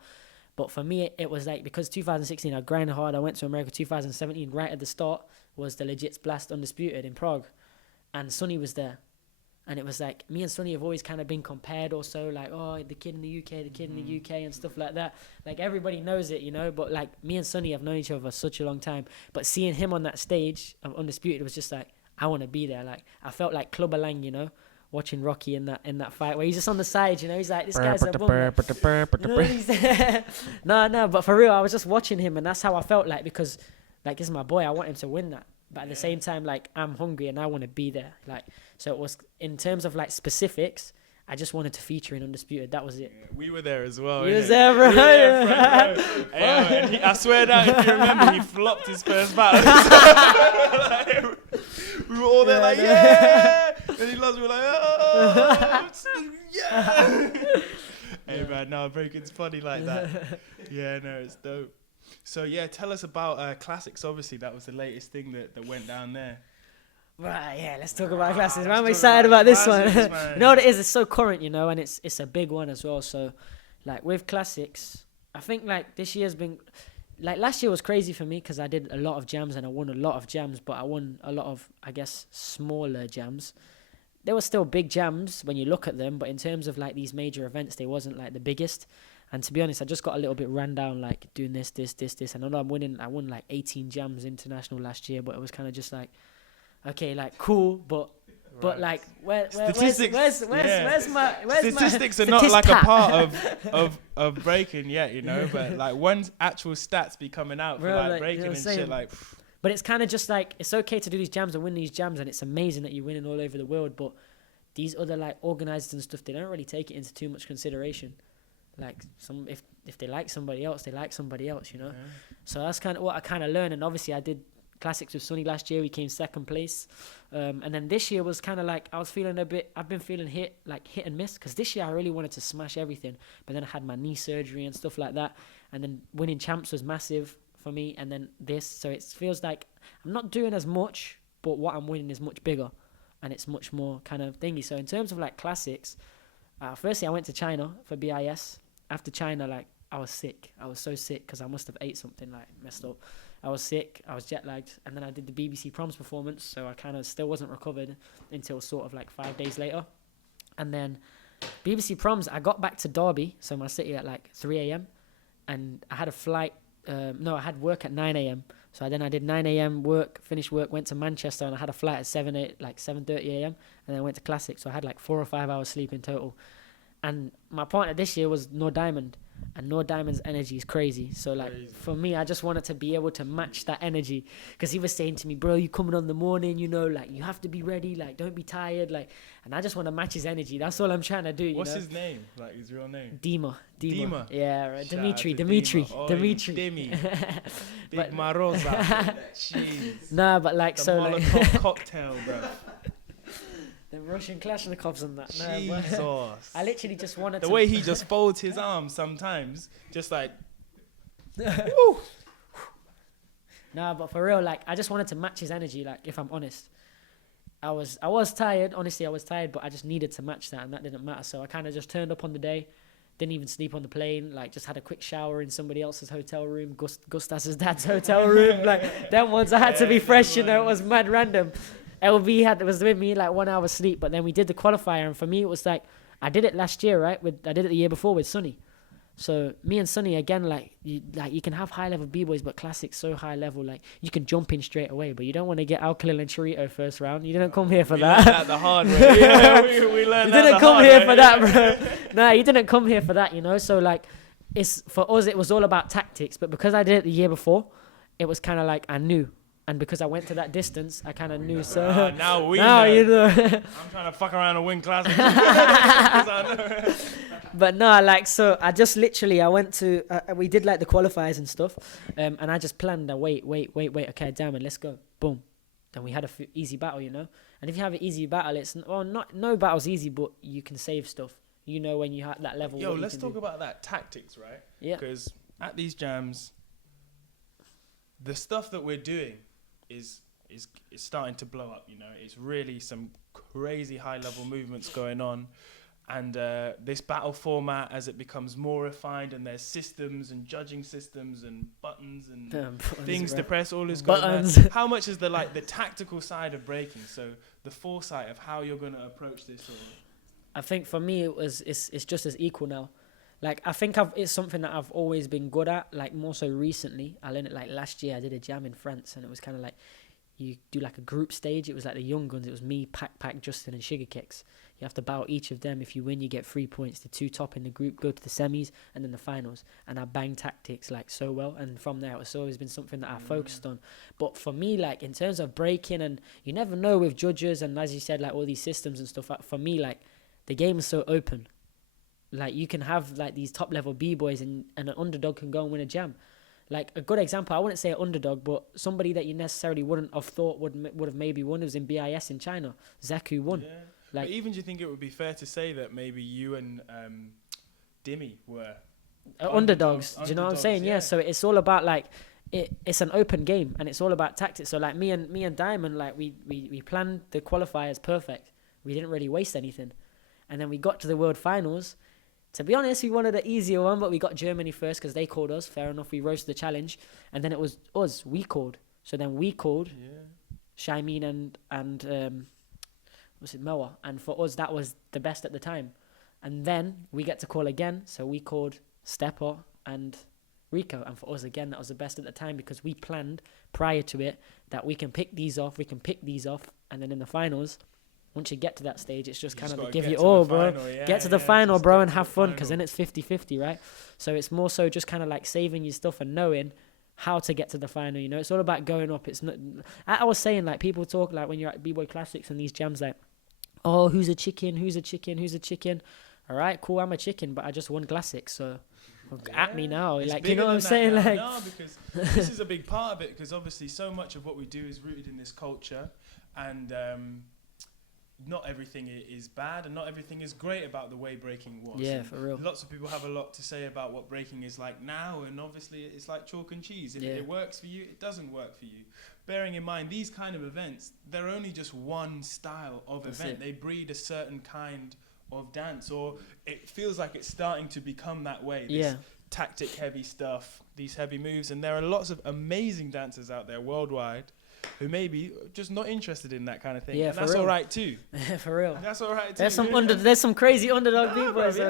But for me, it was like, because 2016 I grinded hard. I went to America. 2017, right at the start, was the Legit Blast Undisputed in Prague, and Sonny was there, and it was like me and Sonny have always kind of been compared also, like, oh, the kid in the UK and stuff like that. Like everybody knows it, you know. But like me and Sonny have known each other for such a long time. But seeing him on that stage of Undisputed was just like, I want to be there. Like I felt like Clubber Lang, you know, watching Rocky in that fight where he's just on the side, you know, he's like, this guy's a bum. No, but for real, I was just watching him, and that's how I felt like, because like, this is my boy, I want him to win that, but at the same time, like, I'm hungry and I want to be there. Like, so it was, in terms of like specifics, I just wanted to feature in Undisputed. That was it. Yeah, we were there as well. You was there, bro. And I swear that, if you remember, he flopped his first battle. We were all there like, yeah. And he lost. We were like, oh, yeah. Hey man, no, Brkn's funny like that. Yeah, no, it's dope. So yeah, tell us about Classics. Obviously, that was the latest thing that went down there. Right, yeah, let's talk about Classics. I'm excited about this one. You know what it is? It's so current, you know, and it's a big one as well. So, like, with Classics, I think, like, this year's been... Like, last year was crazy for me because I did a lot of jams and I won a lot of jams, but I won a lot of, I guess, smaller jams. There were still big jams when you look at them, but in terms of, like, these major events, they wasn't, like, the biggest. And to be honest, I just got a little bit ran down, like, doing this. And I know I won, like, 18 jams international last year, but it was kind of just, like... Okay, like, cool, but like, where's my statistics are not like a part of Brkn yet, you know. But like, when's actual stats be coming out for like Brkn, you know, and shit, like. But it's kind of just like, it's okay to do these jams and win these jams, and it's amazing that you're winning all over the world. But these other like organizers and stuff, they don't really take it into too much consideration. Like, if they like somebody else, they like somebody else, you know. Yeah. So that's kind of what I kind of learned, and obviously I did Classics with Sonny last year. We came second place, and then this year was kind of like, I've been feeling hit and miss, because this year I really wanted to smash everything, but then I had my knee surgery and stuff like that, and then winning champs was massive for me, and then this, so it feels like I'm not doing as much, but what I'm winning is much bigger, and it's much more kind of thingy. So in terms of like Classics, firstly I went to China for BIS. After China, like, I was sick. I was so sick because I must have ate something like messed up. I was sick, I was jet lagged, and then I did the BBC Proms performance, so I kind of still wasn't recovered until sort of like 5 days later. And then BBC Proms, I got back to Derby, so my city, at like 3 a.m, and I had a flight, I had work at 9 a.m, so I did 9 a.m, finished work, went to Manchester, and I had a flight at 7:30 a.m, and then I went to Classic, so I had like 4 or 5 hours sleep in total. And my partner this year was No Diamond, and No Diamond's energy is crazy. So like, for me, I just wanted to be able to match that energy, because he was saying to me, bro, you coming on the morning, you know, like, you have to be ready, like, don't be tired, like, and I just want to match his energy. That's all I'm trying to do. You What's know? His name? Like, his real name? Dima. Yeah, right. Dimitri. Oh, Demi. Big Marosa. Jeez. Nah, but like, the Molotov cocktail, bro. The Russian Kalashnikovs and that. Jesus. I literally just wanted the way he just folds his arms sometimes, just like. Nah, but for real, like, I just wanted to match his energy. Like, if I'm honest, I was tired. Honestly, I was tired, but I just needed to match that, and that didn't matter. So I kind of just turned up on the day, didn't even sleep on the plane. Like, just had a quick shower in somebody else's hotel room, Gustas's dad's hotel room. Like, them ones I had to be fresh. You know, it was mad random. LB was with me like 1 hour sleep, but then we did the qualifier, and for me it was like I did it last year, right? I did it the year before with Sonny. So me and Sonny again, you can have high level b-boys, but classics so high level, like you can jump in straight away, but you don't want to get Alkalil and Chorito first round. You didn't come here for that. Learned that the hard way. Yeah, we learned that. You didn't come here for that, bro. No, you didn't come here for that, you know. So like, it's for us, it was all about tactics. But because I did it the year before, it was kind of like I knew. And because I went to that distance, I kind of knew. So now we know. You know. I'm trying to fuck around and win classes. But no, like, so I just literally, I went to, we did like the qualifiers and stuff. And I just planned, wait. Okay, Diamond, let's go. Boom. Then we had a easy battle, you know. And if you have an easy battle, it's, well, no battle's easy, but you can save stuff. You know when you have that level. Yo, let's talk about that tactics, right? Yeah. Because at these jams, the stuff that we're doing is starting to blow up, you know. It's really some crazy high level movements going on, and this battle format, as it becomes more refined and there's systems and judging systems and buttons and things to press, all is going on. How much is the tactical side of breaking, so the foresight of how you're going to approach this? I think for me it's just as equal now. Like, I think it's something that I've always been good at, like, more so recently. I learned it, like, last year I did a jam in France, and it was kind of like, you do, like, a group stage. It was, like, the young guns. It was me, Pack, Justin, and Sugar Kicks. You have to battle each of them. If you win, you get 3 points. The 2 top in the group go to the semis, and then the finals. And I banged tactics, like, so well. And from there, it's always been something that I focused on. But for me, like, in terms of breaking, and you never know with judges, and as you said, like, all these systems and stuff, for me, like, the game is so open. Like, you can have, like, these top-level B-boys and an underdog can go and win a jam. Like, a good example, I wouldn't say an underdog, but somebody that you necessarily wouldn't have thought would have maybe won. It was in BIS in China. Zaku won. Yeah. Like, but even do you think it would be fair to say that maybe you and Dimmy were underdogs? Do you know what I'm saying? Yeah. So it's all about, like, it's an open game, and it's all about tactics. So, like, me and Diamond, like, we planned the qualifiers perfect. We didn't really waste anything. And then we got to the World Finals. To be honest, we wanted an easier one, but we got Germany first because they called us. Fair enough, we rose to the challenge. And then it was us. We called. So then we called Shaimin and was it Moa? And for us, that was the best at the time. And then we get to call again. So we called Stepper and Rico. And for us, again, that was the best at the time because we planned prior to it that we can pick these off, and then in the finals, once you get to that stage, it's just kind of give you all, bro. Get to the final, bro, and have fun, because then it's 50-50, right? So it's more so just kind of like saving your stuff and knowing how to get to the final, you know? It's all about going up. It's not. I was saying, like, people talk, like, when you're at B-Boy Classics and these jams, like, oh, who's a chicken? All right, cool, I'm a chicken, but I just won Classics, so at me now. It's like, you know what I'm saying? Now. Like, no, because this is a big part of it, because obviously so much of what we do is rooted in this culture, and not everything is bad and not everything is great about the way breaking was. Yeah, and for real. Lots of people have a lot to say about what breaking is like now, and obviously it's like chalk and cheese. If it works for you, it doesn't work for you. Bearing in mind, these kind of events, they're only just one style of event. They breed a certain kind of dance, or it feels like it's starting to become that way. This tactic heavy stuff, these heavy moves, and there are lots of amazing dancers out there worldwide who may be just not interested in that kind of thing. Yeah, and that's all right too. For real. That's all right too. There's some crazy underdog b-boys,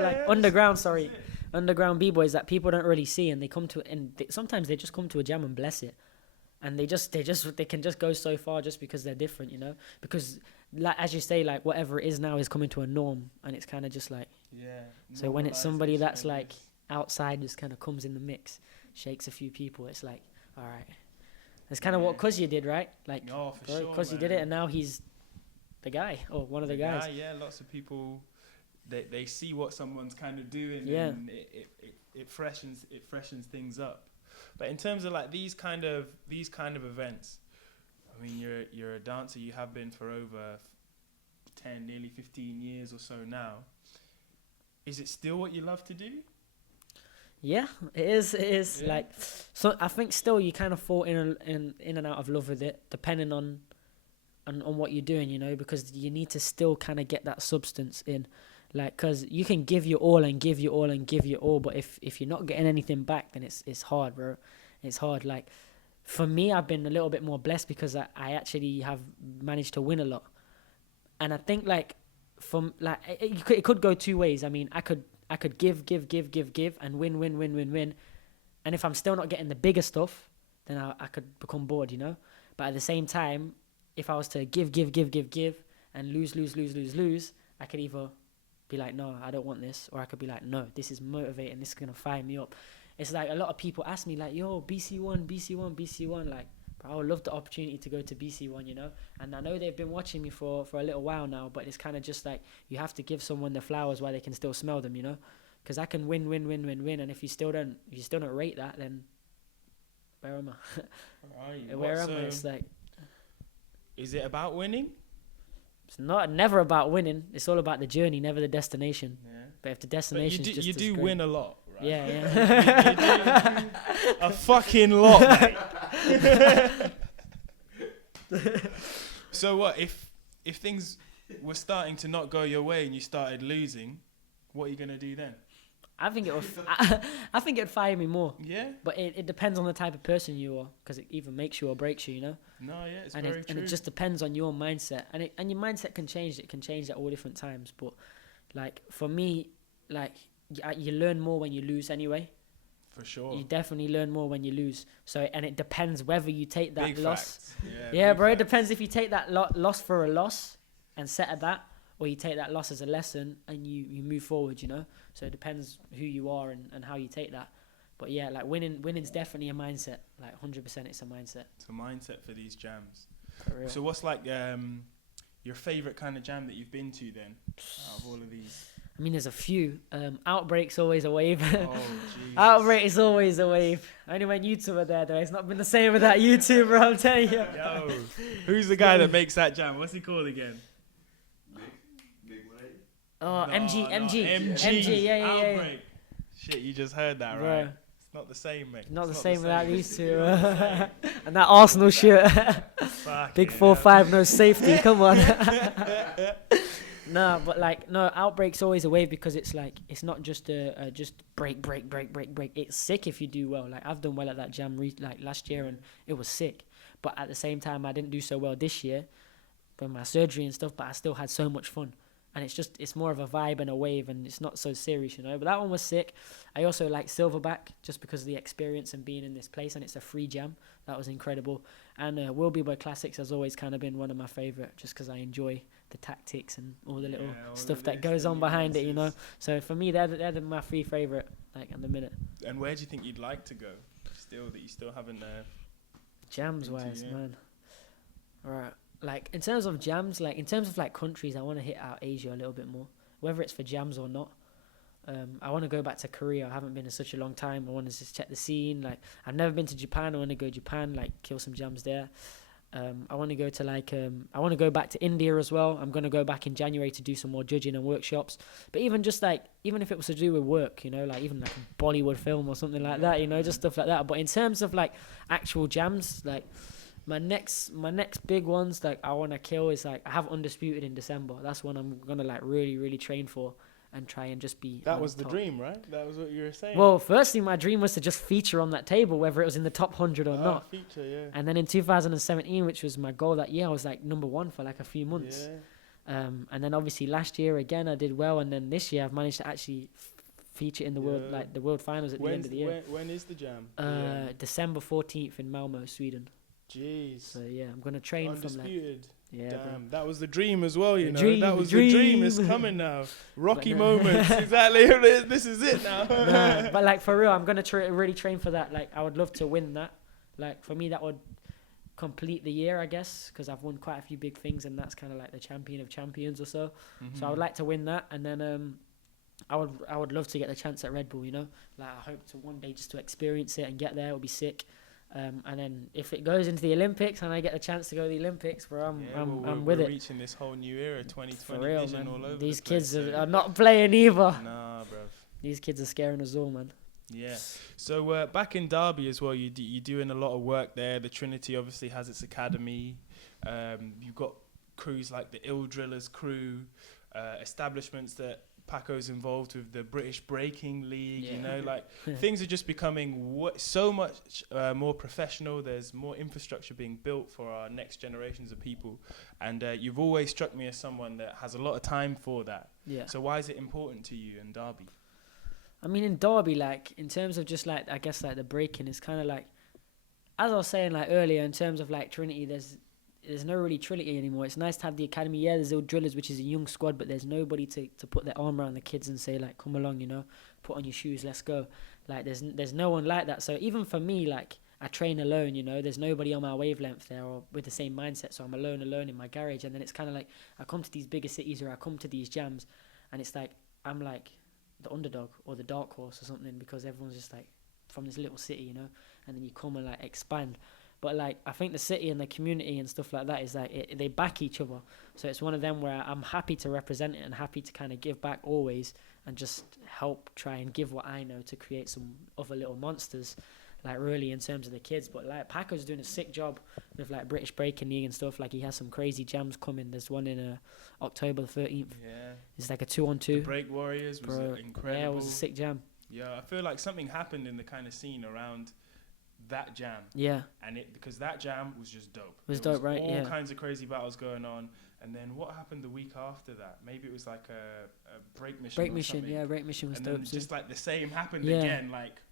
underground b-boys that people don't really see, and they come to, and sometimes they just come to a jam and bless it, and they can just go so far just because they're different, you know. Because, like, as you say, like, whatever it is now is coming to a norm, and it's kind of just like, so when it's somebody that's like outside, just kind of comes in the mix, shakes a few people, it's like, all right. It's kind of what Cuzzy did, right? Like, Cuzzy did it, and now he's the guy, or one of the guys. Yeah, lots of people, they see what someone's kind of doing, and it freshens things up. But in terms of, like, these kind of events, I mean, you're a dancer. You have been for over 10, nearly 15 years or so now. Is it still what you love to do? Yeah, it is. Yeah. Like, so I think still you kind of fall in and out of love with it, depending on what you're doing, you know, because you need to still kind of get that substance in, like, because you can give your all, but if you're not getting anything back, then it's hard, bro. It's hard. Like, for me, I've been a little bit more blessed because I actually have managed to win a lot. And I think like from like it could go two ways. I mean, I could give and win. And if I'm still not getting the bigger stuff, then I could become bored, you know. But at the same time, if I was to give and lose, I could either be like, no, I don't want this, or I could be like, no, this is motivating, this is gonna fire me up. It's like a lot of people ask me like, yo, BC1, like, bro, I would love the opportunity to go to BC1, you know. And I know they've been watching me for a little while now, but it's kind of just like you have to give someone the flowers while they can still smell them, you know. Because I can win, and if you still don't rate that, then where am I? Where am I? It's like, is it about winning? It's never about winning. It's all about the journey, never the destination. Yeah. But if the destination is just you do win a lot, right? Yeah. You do a fucking lot, mate. So what if things were starting to not go your way and you started losing? What are you gonna do then? I think it'd fire me more. Yeah. But it depends on the type of person you are, because it either makes you or breaks you, you know. No, yeah, it's very true. And it just depends on your mindset, and your mindset can change. It can change at all different times. But like for me, like you learn more when you lose anyway. For sure. You definitely learn more when you lose. So, and it depends whether you take that big loss. Facts. Yeah, bro. It depends if you take that loss for a loss and set at that, or you take that loss as a lesson and you move forward, you know. So it depends who you are and how you take that. But yeah, like winning's definitely a mindset. Like 100%, it's a mindset. It's a mindset for these jams. For real. So what's like your favorite kind of jam that you've been to then, out of all of these? I mean, there's a few. Outbreak's always a wave. Oh, jeez. Outbreak is always a wave. I only went YouTuber there though. It's not been the same with that YouTuber, I'm telling you. Yo, who's the guy that makes that jam? What's he called again? Oh, no, MG, yeah. Outbreak. Shit, you just heard that, bro. right? It's not the same, mate. Not the same without these two. And that Arsenal shirt. Big 4-5, no safety. Come on. No, but like, no, Outbreak's always a wave because it's like, it's not just just break. It's sick if you do well. Like, I've done well at that jam like last year and it was sick. But at the same time, I didn't do so well this year with my surgery and stuff, but I still had so much fun. And it's more of a vibe and a wave, and it's not so serious, you know. But that one was sick. I also like Silverback just because of the experience and being in this place, and it's a free jam. That was incredible. And Will Be Boy Classics has always kind of been one of my favourite, just because I enjoy the tactics and all the little stuff that goes on behind it, you know. So for me, they're my three favourite, like at the minute. And where do you think you'd like to go? That you still haven't. Jams wise, man. All right. Like in terms of jams, like in terms of like countries, I want to hit out Asia a little bit more, whether it's for jams or not. I want to go back to Korea. I haven't been in such a long time. I want to just check the scene. Like, I've never been to Japan. I want to go to Japan, like kill some jams there. I want to go to I want to go back to India as well. I'm going to go back in January to do some more judging and workshops. But even if it was to do with work, you know, like even like a Bollywood film or something like that, you know, just stuff like that. But in terms of like actual jams, like my next big ones, like I want to kill is like I have Undisputed in December. That's one I'm going to like really, really train for and try and just be. That was the dream, right? That was what you were saying. Well, firstly, my dream was to just feature on that table, whether it was in the top 100 or not. Feature, yeah. And then in 2017, which was my goal that year, I was like number one for like a few months. Yeah. And then obviously last year again I did well, and then this year I've managed to actually feature in the world finals at the end of the year. When is the jam? December 14th in Malmo, Sweden. Jeez. So yeah, I'm gonna train Undisputed. from that. Yeah, damn, bro. that was the dream as well, you know. Dream, that was dream. the dream. It's coming now. Rocky moments. Exactly. This is it now. Nah, but like for real, I'm gonna really train for that. Like I would love to win that. Like for me, that would complete the year, I guess, because I've won quite a few big things, and that's kind of like the champion of champions or so. Mm-hmm. So I would like to win that, and then I would love to get the chance at Red Bull. You know, like I hope to one day just to experience it and get there. It would be sick. And then if it goes into the Olympics and I get a chance to go to the Olympics, bro, I'm with it. We're reaching this whole new era, 2020 for real, vision man. all over. These the place, kids so. are not playing either. Nah, bro. These kids are scaring us all, man. Yeah. So back in Derby as well, you're doing a lot of work there. The Trinity obviously has its academy. You've got crews like the Ill Drillers crew, establishments that Paco's involved with the British Breaking League, Yeah. you know, like things are just becoming so much more professional. There's more infrastructure being built for our next generations of people. And you've always struck me as someone that has a lot of time for that. Yeah. So why is it important to you in Derby? I mean, in Derby, like, in terms of just, like, I guess, like, the breaking, it's kind of like, as I was saying, like, earlier, in terms of, like, Trinity, there's no really Trinity anymore. It's nice to have the academy. Yeah, there's the drillers, which is a young squad, but there's nobody to put their arm around the kids and say, like, come along, you know, put on your shoes, let's go. Like, there's no one like that. So even for me, like, I train alone, you know, there's nobody on my wavelength there or with the same mindset. So I'm alone in my garage. And then it's kind of like, I come to these bigger cities or I come to these jams and it's like, I'm like the underdog or the dark horse or something because everyone's just like from this little city, you know, and then you come and like expand. But like I think the city and the community and stuff like that is like they back each other. So it's one of them where I'm happy to represent it and happy to kind of give back always and just help try and give what I know to create some other little monsters, like really in terms of the kids. But like Paco's doing a sick job with like British Breaking League and stuff. Like he has some crazy jams coming. There's one in October the 13th. Yeah. It's like a 2-on-2. The Break Warriors was incredible. Yeah, it was a sick jam. Yeah, I feel like something happened in the kind of scene around that jam. Yeah. And because that jam was just dope. It was dope, right? All kinds of crazy battles going on. And then what happened the week after that? Maybe it was like a break mission. Break mission, yeah, break mission was and dope. And then too. just like the same happened again, like.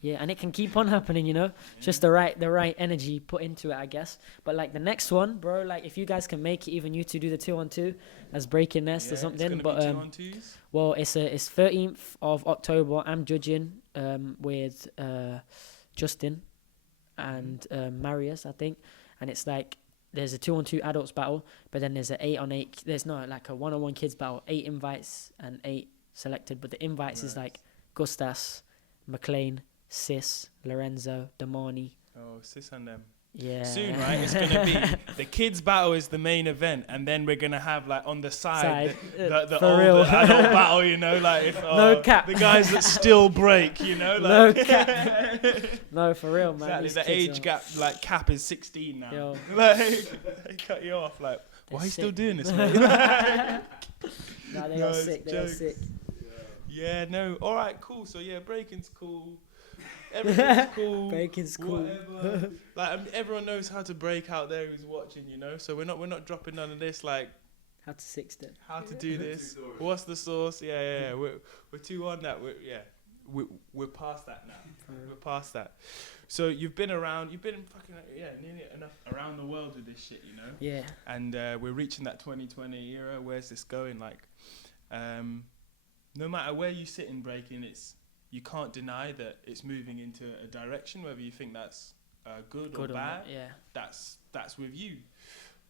Yeah, and it can keep on happening, you know. Just the right energy put into it, I guess. But like the next one, bro, like if you guys can make it, even you two do the 2-on-2 as Brkn Nest or something. It's but be 2-on-2s? Well, it's 13th of October. I'm judging with Justin and Marius, I think, and it's like there's a 2-on-2 adults battle, but then there's an 8-on-8. There's not like a 1-on-1 kids battle. 8 invites and 8 selected, but the invites is like Gustas, McLean, Sis, Lorenzo, Damani. Oh, Sis and them. Yeah. Soon, right? It's going to be the kids battle is the main event, and then we're going to have like on the side the for old real. adult battle, you know, like if No cap. the guys that still break, you know, like No cap. No, for real, man. Exactly, the age gap like cap is 16 now. Yo. Like they cut you off like, why are you still doing this, mate? Nah, they are sick. They are sick. Yeah, no. All right, cool. So yeah, breaking's cool. Everything's cool. Breaking's cool. Whatever. Like everyone knows how to break out there who's watching, you know. So we're not dropping none of this like How to 6 it. how to do this. What's the sauce? Yeah. We're too on that. We're past that now. We're past that. So you've been fucking nearly enough around the world with this shit, you know. Yeah. And we're reaching that 2020 era. Where's this going? Like, no matter where you sit in breaking, you can't deny that it's moving into a direction. Whether you think that's good or bad, that's with you.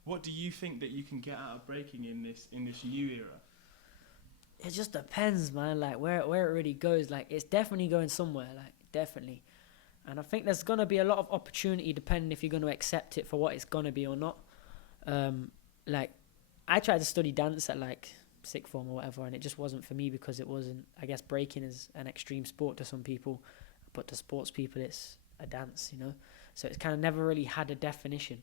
What do you think that you can get out of breaking in this new era? It just depends, man. Like where it really goes. Like it's definitely going somewhere. Like definitely. And I think there's gonna be a lot of opportunity depending if you're gonna accept it for what it's gonna be or not. Like I tried to study dance at like sixth form or whatever, and it just wasn't for me because it wasn't. I guess breaking is an extreme sport to some people, but to sports people it's a dance, you know. So it's kind of never really had a definition.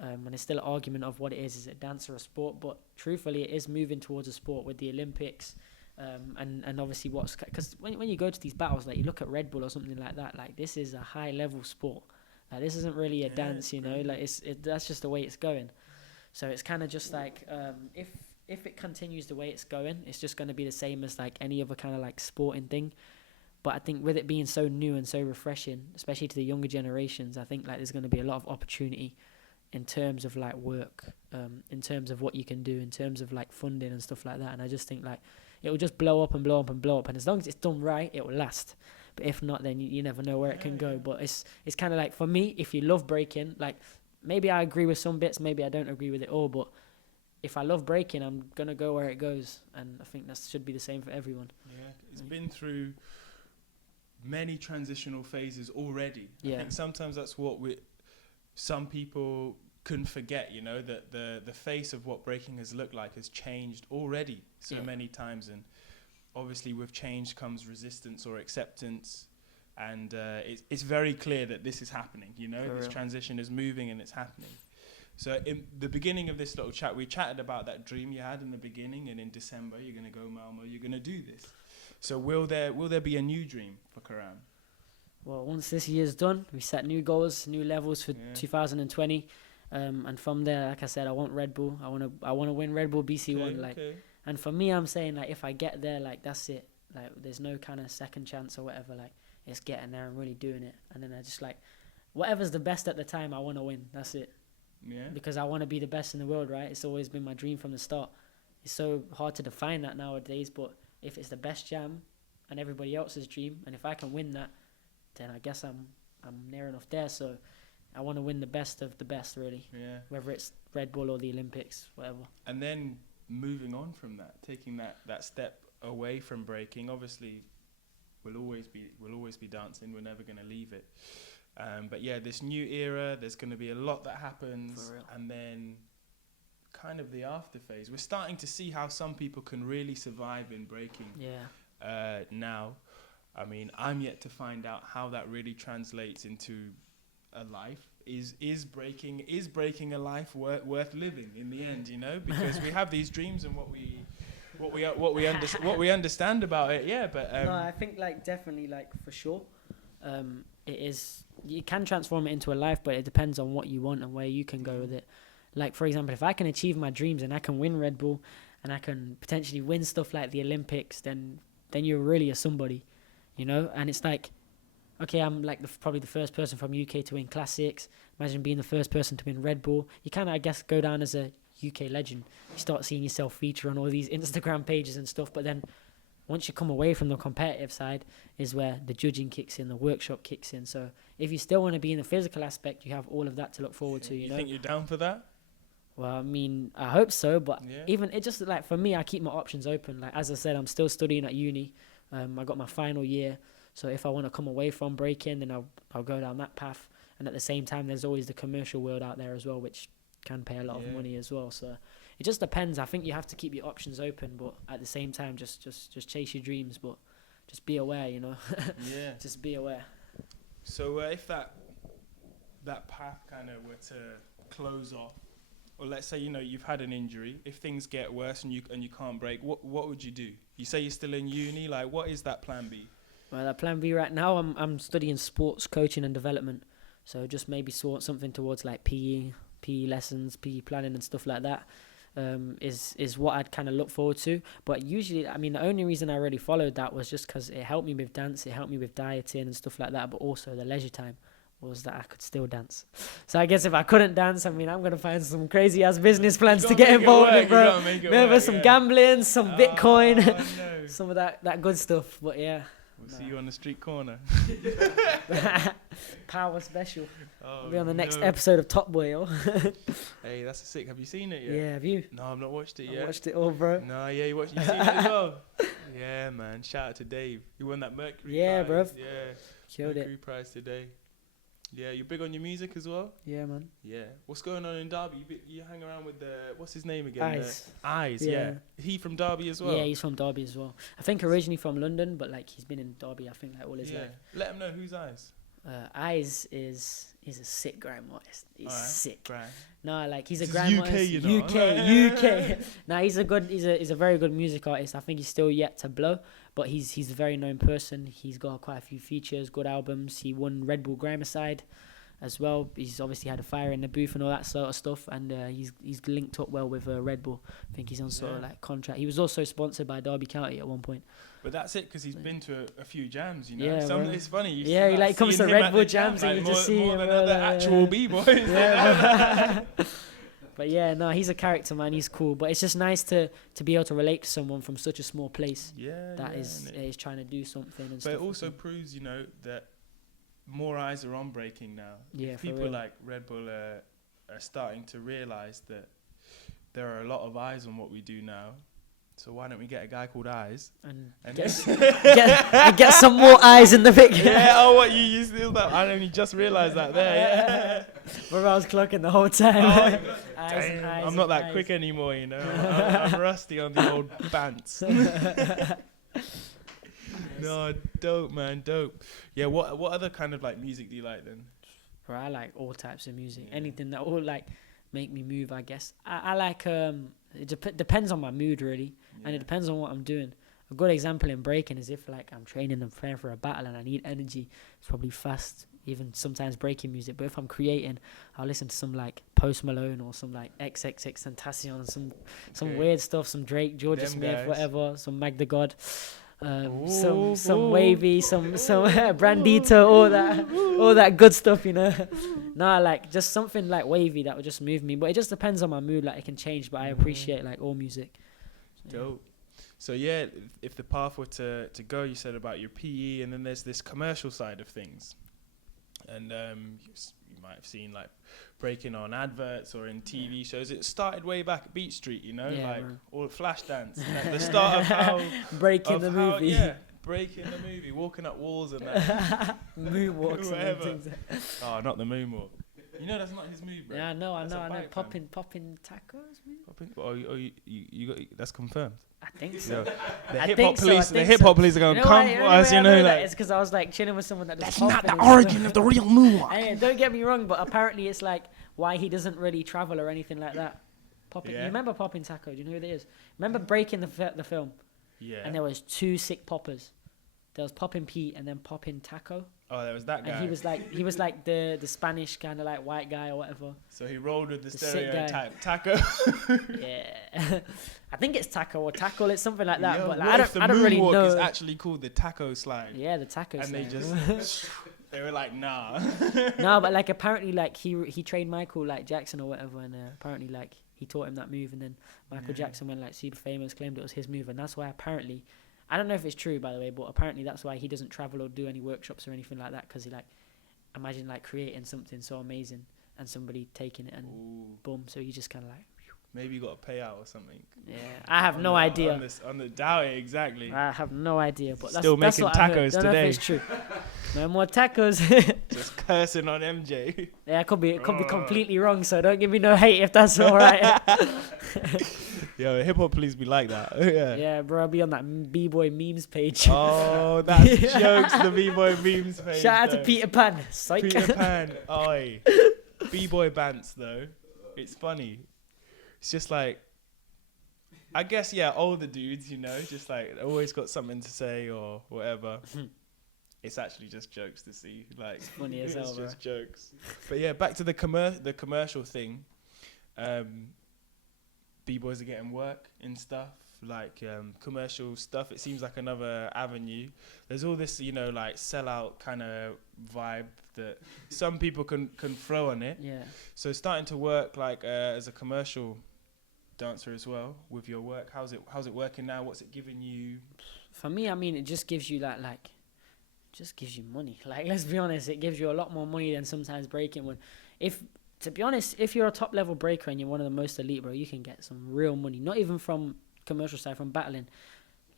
And it's still an argument of what it is it a dance or a sport? But truthfully, it is moving towards a sport with the Olympics, and obviously because when you go to these battles, like you look at Red Bull or something like that, like this is a high level sport. Like this isn't really a dance, you know. Like that's just the way it's going. So it's kind of just like if it continues the way it's going, it's just going to be the same as like any other kind of like sporting thing. But I think with it being so new and so refreshing, especially to the younger generations, I think like there's going to be a lot of opportunity in terms of like work, in terms of what you can do, in terms of like funding and stuff like that. And I just think like it will just blow up and blow up and blow up. And as long as it's done right, it will last. But if not, then you never know where it can go. But it's kind of like, for me, if you love breaking, like maybe I agree with some bits, maybe I don't agree with it all. But if I love breaking, I'm going to go where it goes. And I think that should be the same for everyone. Yeah, it's been through many transitional phases already. Yeah. I think sometimes that's what some people can forget, you know, that the face of what breaking has looked like has changed already so many times. And obviously with change comes resistance or acceptance. And it's very clear that this is happening, you know, this transition is moving and it's happening. So in the beginning of this little chat, we chatted about that dream you had in the beginning, and in December you're gonna go Malmo, you're gonna do this. So will there be a new dream for Karam? Well, once this year's done, we set new goals, new levels for 2020, and from there, like I said, I want Red Bull. I want to win Red Bull BC1. And for me, I'm saying like if I get there, like that's it. Like there's no kind of second chance or whatever. Like it's getting there and really doing it. And then I just like whatever's the best at the time, I want to win. That's it. Yeah. Because I want to be the best in the world, right? It's always been my dream from the start. It's so hard to define that nowadays, but if it's the best jam and everybody else's dream, and if I can win that, then I guess I'm near enough there. So I want to win the best of the best, really. Yeah. Whether it's Red Bull or the Olympics, whatever. And then moving on from that, taking that step away from breaking, obviously we'll always be dancing. We're never going to leave it. But yeah, this new era, there's going to be a lot that happens, and then kind of the after phase. We're starting to see how some people can really survive in breaking. Yeah. Now, I mean, I'm yet to find out how that really translates into a life. Is breaking a life worth living in the end? You know, because we have these dreams and what we understand about it. Yeah, but no, I think like definitely like for sure, it is. You can transform it into a life, but it depends on what you want and where you can go with it. Like for example, if I can achieve my dreams and I can win Red Bull and I can potentially win stuff like the Olympics, then you're really a somebody, you know. And it's like, okay, I'm like probably the first person from UK to win classics. Imagine being the first person to win Red Bull. You kind of, I guess, go down as a UK legend. You start seeing yourself feature on all these Instagram pages and stuff. But then once you come away from the competitive side is where the judging kicks in, the workshop kicks in. So if you still want to be in the physical aspect, you have all of that to look forward to, you know. You think you're down for that? Well, I mean, I hope so. But even it just like for me, I keep my options open. Like as I said, I'm still studying at uni. I got my final year. So if I want to come away from breaking, then I'll go down that path. And at the same time, there's always the commercial world out there as well, which can pay a lot of money as well. So it just depends. I think you have to keep your options open, but at the same time, just chase your dreams, but just be aware, you know. Yeah. Just be aware. So if that path kind of were to close off, or let's say you've had an injury, if things get worse and you can't break, what would you do? You say you're still in uni. Like, what is that plan B? Well, that plan B right now, I'm studying sports coaching and development. So just maybe sort something towards like PE lessons, PE planning and stuff like that, is what I'd kind of look forward to. But usually, I mean, the only reason I really followed that was just because it helped me with dance, it helped me with dieting and stuff like that. But also the leisure time was that I could still dance. So I guess if I couldn't dance, I mean, I'm going to find some crazy ass business plans to get involved in, bro. Maybe some gambling, some Bitcoin, some of that good stuff. But yeah. We'll see you on the street corner. Power special. We'll be on the next episode of Top Boy, yo. Hey, that's sick. Have you seen it yet? Yeah, have you? No, I've not watched it yet. I watched it all, bro. No, yeah, you seen it as well? Yeah, man. Shout out to Dave. He won that Mercury prize. Bro. Yeah, killed Mercury prize today. Yeah, you're big on your music as well? Yeah, man. Yeah. What's going on in Derby? You hang around with what's his name again? Eyes. Eyes, yeah. He from Derby as well? Yeah, he's from Derby as well. I think originally from London, but like he's been in Derby, I think, like all his life. Let him know who's Eyes. Eyes he's a sick grime artist. He's sick. Grime. No, like he's a grime UK, artist. you know. UK. Nah, he's a very good music artist. I think he's still yet to blow, but he's a very known person. He's got quite a few features, good albums. He won Red Bull Grimerside as well. He's obviously had a fire in the booth and all that sort of stuff, and he's linked up well with Red Bull. I think he's on sort of like contract. He was also sponsored by Derby County at one point. But that's it, because he's been to a few jams, you know. Yeah, it's funny. He like comes to Red Bull jams and you just see more him. than other actual b-boys. Yeah, but yeah, no, he's a character, man. He's cool. But it's just nice to be able to relate to someone from such a small place. That is trying to do something. And but it also proves, that more eyes are on breaking now. Yeah, people like Red Bull are starting to realise that there are a lot of eyes on what we do now. So why don't we get a guy called Eyes and get some more eyes in the picture? Yeah. What you still that? I only just realised that there. Yeah. But I was clocking the whole time. Eyes, I'm not that quick anymore, you know. I'm rusty on the old bants. No, dope, man, dope. Yeah, what other kind of like music do you like then? Bro, I like all types of music. Anything that all like make me move, I guess. I like it depends on my mood really, and it depends on what I'm doing. A good example in breaking is if like I'm training and preparing for a battle and I need energy, it's probably fast, even sometimes breaking music. But if I'm creating, I'll listen to some like Post Malone or some like XXX Tentacion, some weird stuff, some Drake, Georgia Smith, whatever, some Mag the God, some wavy, some Brandito, all that good stuff, you know. Nah, like just something like wavy that would just move me. But it just depends on my mood. Like it can change, but I appreciate like all music. Dope. So yeah, if the path were to go, you said about your PE, and then there's this commercial side of things, and you might have seen like breaking on adverts or in TV shows. It started way back at Beat Street, you know, like all Flashdance, like the start of how breaking the movie. Yeah, breaking the movie, walking up walls and that. Moonwalks and things. Oh, not the moonwalk. You know that's not his move, bro. Yeah, I know. Popping tacos. You got that's confirmed. I think so. The hip hop police are going to come for us, you know. Like, it's because I was like chilling with someone that's not the origin of the real moonwalk. Hey, don't get me wrong, but apparently it's like why he doesn't really travel or anything like that. Popping, you remember Popping Taco? Do you know who it is? Remember Breaking the film? Yeah. And there was 2 sick poppers. There was Poppin' Pete and then Poppin' Taco. Oh, there was that guy. And he was like the Spanish kind of like white guy or whatever. So he rolled with the stereotype Taco. Yeah, I think it's Taco or Tackle. It's something like that. Yo, but like, I don't really know. It's actually called the Taco Slide. Yeah, the Taco Slide. And they were like, nah. No, but like apparently like he trained Michael like Jackson or whatever, and apparently like he taught him that move, and then Michael Jackson went like super famous, claimed it was his move, and that's why apparently. I don't know if it's true, by the way, but apparently that's why he doesn't travel or do any workshops or anything like that, because he like, imagine like creating something so amazing and somebody taking it and boom, so he just kind of like. Maybe you got a payout or something. Yeah, I have no idea. On the doubt it, exactly. I have no idea, but still that's making what I heard. tacos Don't today. know if it's true. No more tacos. Just cursing on MJ. Yeah, it could be completely wrong, so don't give me no hate if that's all right. Yo, hip hop police be like that. Yeah, bro, I'll be on that B-boy memes page. Oh, that's jokes. The B-boy memes page. Shout out to Peter Pan. Psych. Peter Pan. Oi. B-boy bants though. It's funny. It's just like, I guess older dudes, you know, just like always got something to say or whatever. It's actually just jokes to see. Like it's funny as hell, it's bro. just jokes. But yeah, back to the commercial thing. B-boys are getting work and stuff, like commercial stuff. It seems like another avenue. There's all this, you know, like sellout kind of vibe that some people can throw on it. Yeah. So starting to work like as a commercial dancer as well with your work. How's it working now? What's it giving you? For me, I mean, it just gives you just gives you money. Like, let's be honest, it gives you a lot more money than sometimes breaking would. To be honest, if you're a top level breaker and you're one of the most elite, bro, you can get some real money. Not even from commercial side, from battling.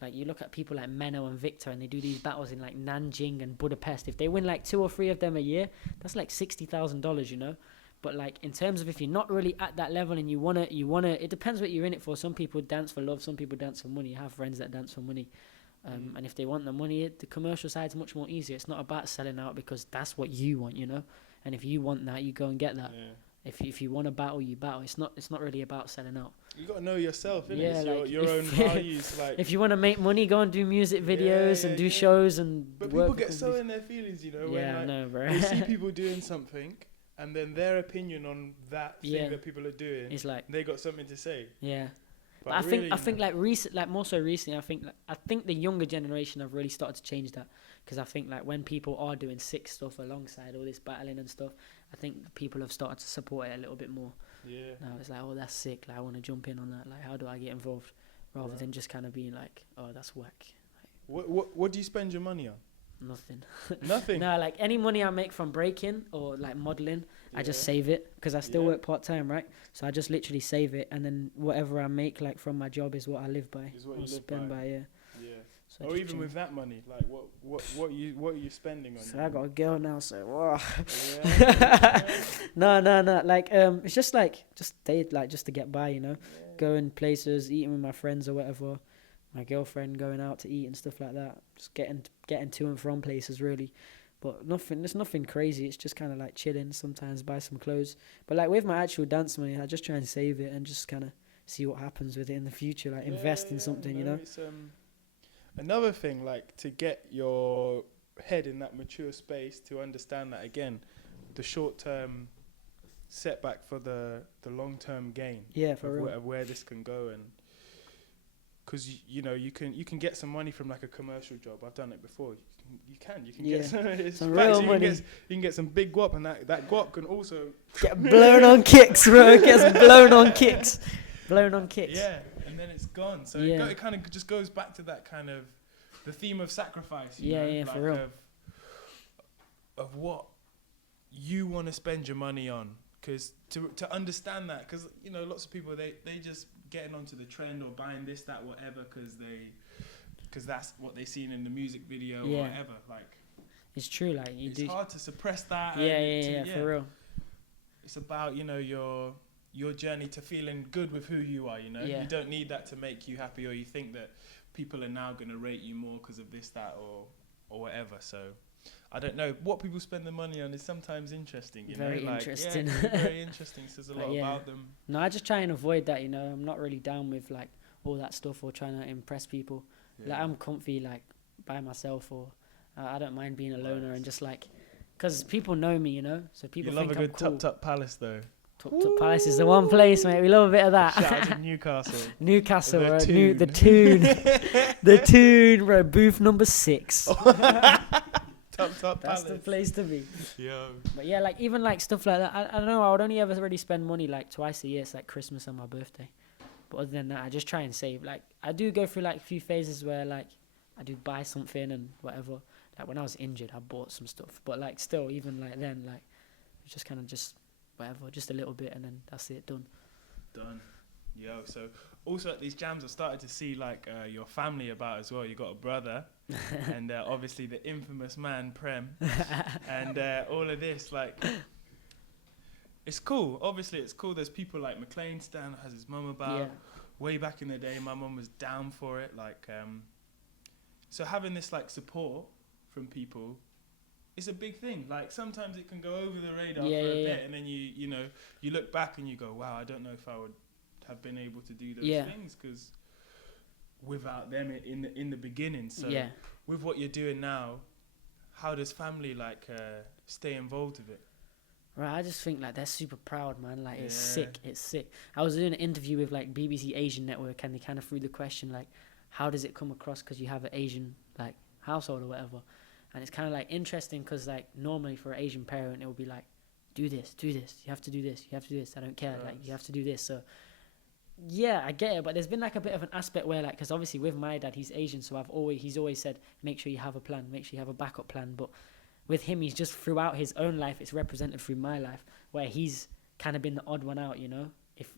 Like, you look at people like Menno and Victor, and they do these battles in like Nanjing and Budapest. If they win like 2 or 3 of them a year, that's like $60,000, you know. But like in terms of if you're not really at that level and you wanna, it depends what you're in it for. Some people dance for love, some people dance for money. I have friends that dance for money. And if they want the money, the commercial side's much more easier. It's not about selling out because that's what you want, you know. And if you want that, you go and get that. Yeah. If you want to battle, you battle. It's not really about selling out. You gotta know yourself, innit? Yeah, it's your own values. Like, if you want to make money, go and do music videos and do shows and. But people get so in their feelings, you know. Yeah, when, like, I know, bro. They see people doing something, and then their opinion on that thing that people are doing, it's like they got something to say. Yeah. But really, I think more so recently, I think the younger generation have really started to change that, because I think like when people are doing sick stuff alongside all this battling and stuff, I think people have started to support it a little bit more. Yeah. Now it's like, oh, that's sick. Like, I want to jump in on that. Like, how do I get involved? Rather than just kind of being like, oh, that's whack. Like, what do you spend your money on? Nothing. Nothing. No, like any money I make from breaking or like modeling, I just save it, because I still work part time, right? So I just literally save it, and then whatever I make like from my job is what I live by. Is what you spend by. Yeah. So or even with that money, like what are you spending on? So I got a girl now, so wow. Yeah. No. Like it's just date, like just to get by, you know. Yeah. Going places, eating with my friends or whatever. My girlfriend going out to eat and stuff like that. Just getting to and from places really. But there's nothing crazy. It's just kind of like chilling. Sometimes buy some clothes. But like with my actual dance money, I just try and save it and just kind of see what happens with it in the future. Like invest in something, you know. It's another thing, like to get your head in that mature space to understand that again, the short term setback for the long term gain. Yeah, for real. Where this can go, and because you know you can get some money from like a commercial job. I've done it before. You can get some real money. You can get some big guap, and that guap can also get blown on kicks, bro. Gets blown on kicks. Yeah, and then it's gone. So it kind of just goes back to that kind of the theme of sacrifice. You know? Yeah, like for real. Of what you want to spend your money on, because to understand that, because you know lots of people they just getting onto the trend or buying this, that, whatever, because that's what they seen in the music video or whatever. Like it's true. Like it's hard to suppress that. Yeah, for real. It's about your journey to feeling good with who you are. You know, you don't need that to make you happy, or you think that people are now going to rate you more because of this, that, or whatever. So I don't know what people spend their money on is sometimes interesting. Very interesting. Very interesting. Says a lot about them. No, I just try and avoid that. You know, I'm not really down with like all that stuff or trying to impress people. Like I'm comfy like by myself, or I don't mind being a loner and just like, because people know me, you know, so people think I'm cool. You love a good Tup Palace though. Tup Palace is the one place, mate. We love a bit of that. Shout out to Newcastle. Newcastle, the Tune. The Tune, bro. Booth number 6. Tup Palace. That's the place to be. Yo. But yeah, like even like stuff like that. I don't know. I would only ever really spend money like twice a year. It's like Christmas and my birthday. But other than that, I just try and save. Like I do go through like a few phases where like I do buy something and whatever. Like when I was injured, I bought some stuff. But like still, even like then, like it's just kind of just whatever, just a little bit, and then that's it, done. Yo, so also at these jams, I've started to see like your family about as well. You got a brother, and obviously the infamous man Prem, and all of this like. It's cool. Obviously, it's cool. There's people like McLean Stan has his mum about. Yeah. Way back in the day, my mum was down for it. Like, so having this like support from people, it's a big thing. Like sometimes it can go over the radar for a bit, and then you look back and you go, wow, I don't know if I would have been able to do those things because without them in the beginning. So with what you're doing now, how does family like stay involved with it? Right, I just think like they're super proud, man. Like it's sick. I was doing an interview with like BBC Asian Network, and they kind of threw the question like, how does it come across because you have an Asian like household or whatever? And it's kind of like interesting because like normally for an Asian parent it would be like, do this, you have to do this, I don't care, like you have to do this. So yeah, I get it, but there's been like a bit of an aspect where like, because obviously with my dad he's Asian, so he's always said make sure you have a plan, make sure you have a backup plan. But with him, he's just throughout his own life, it's represented through my life, where he's kind of been the odd one out, you know.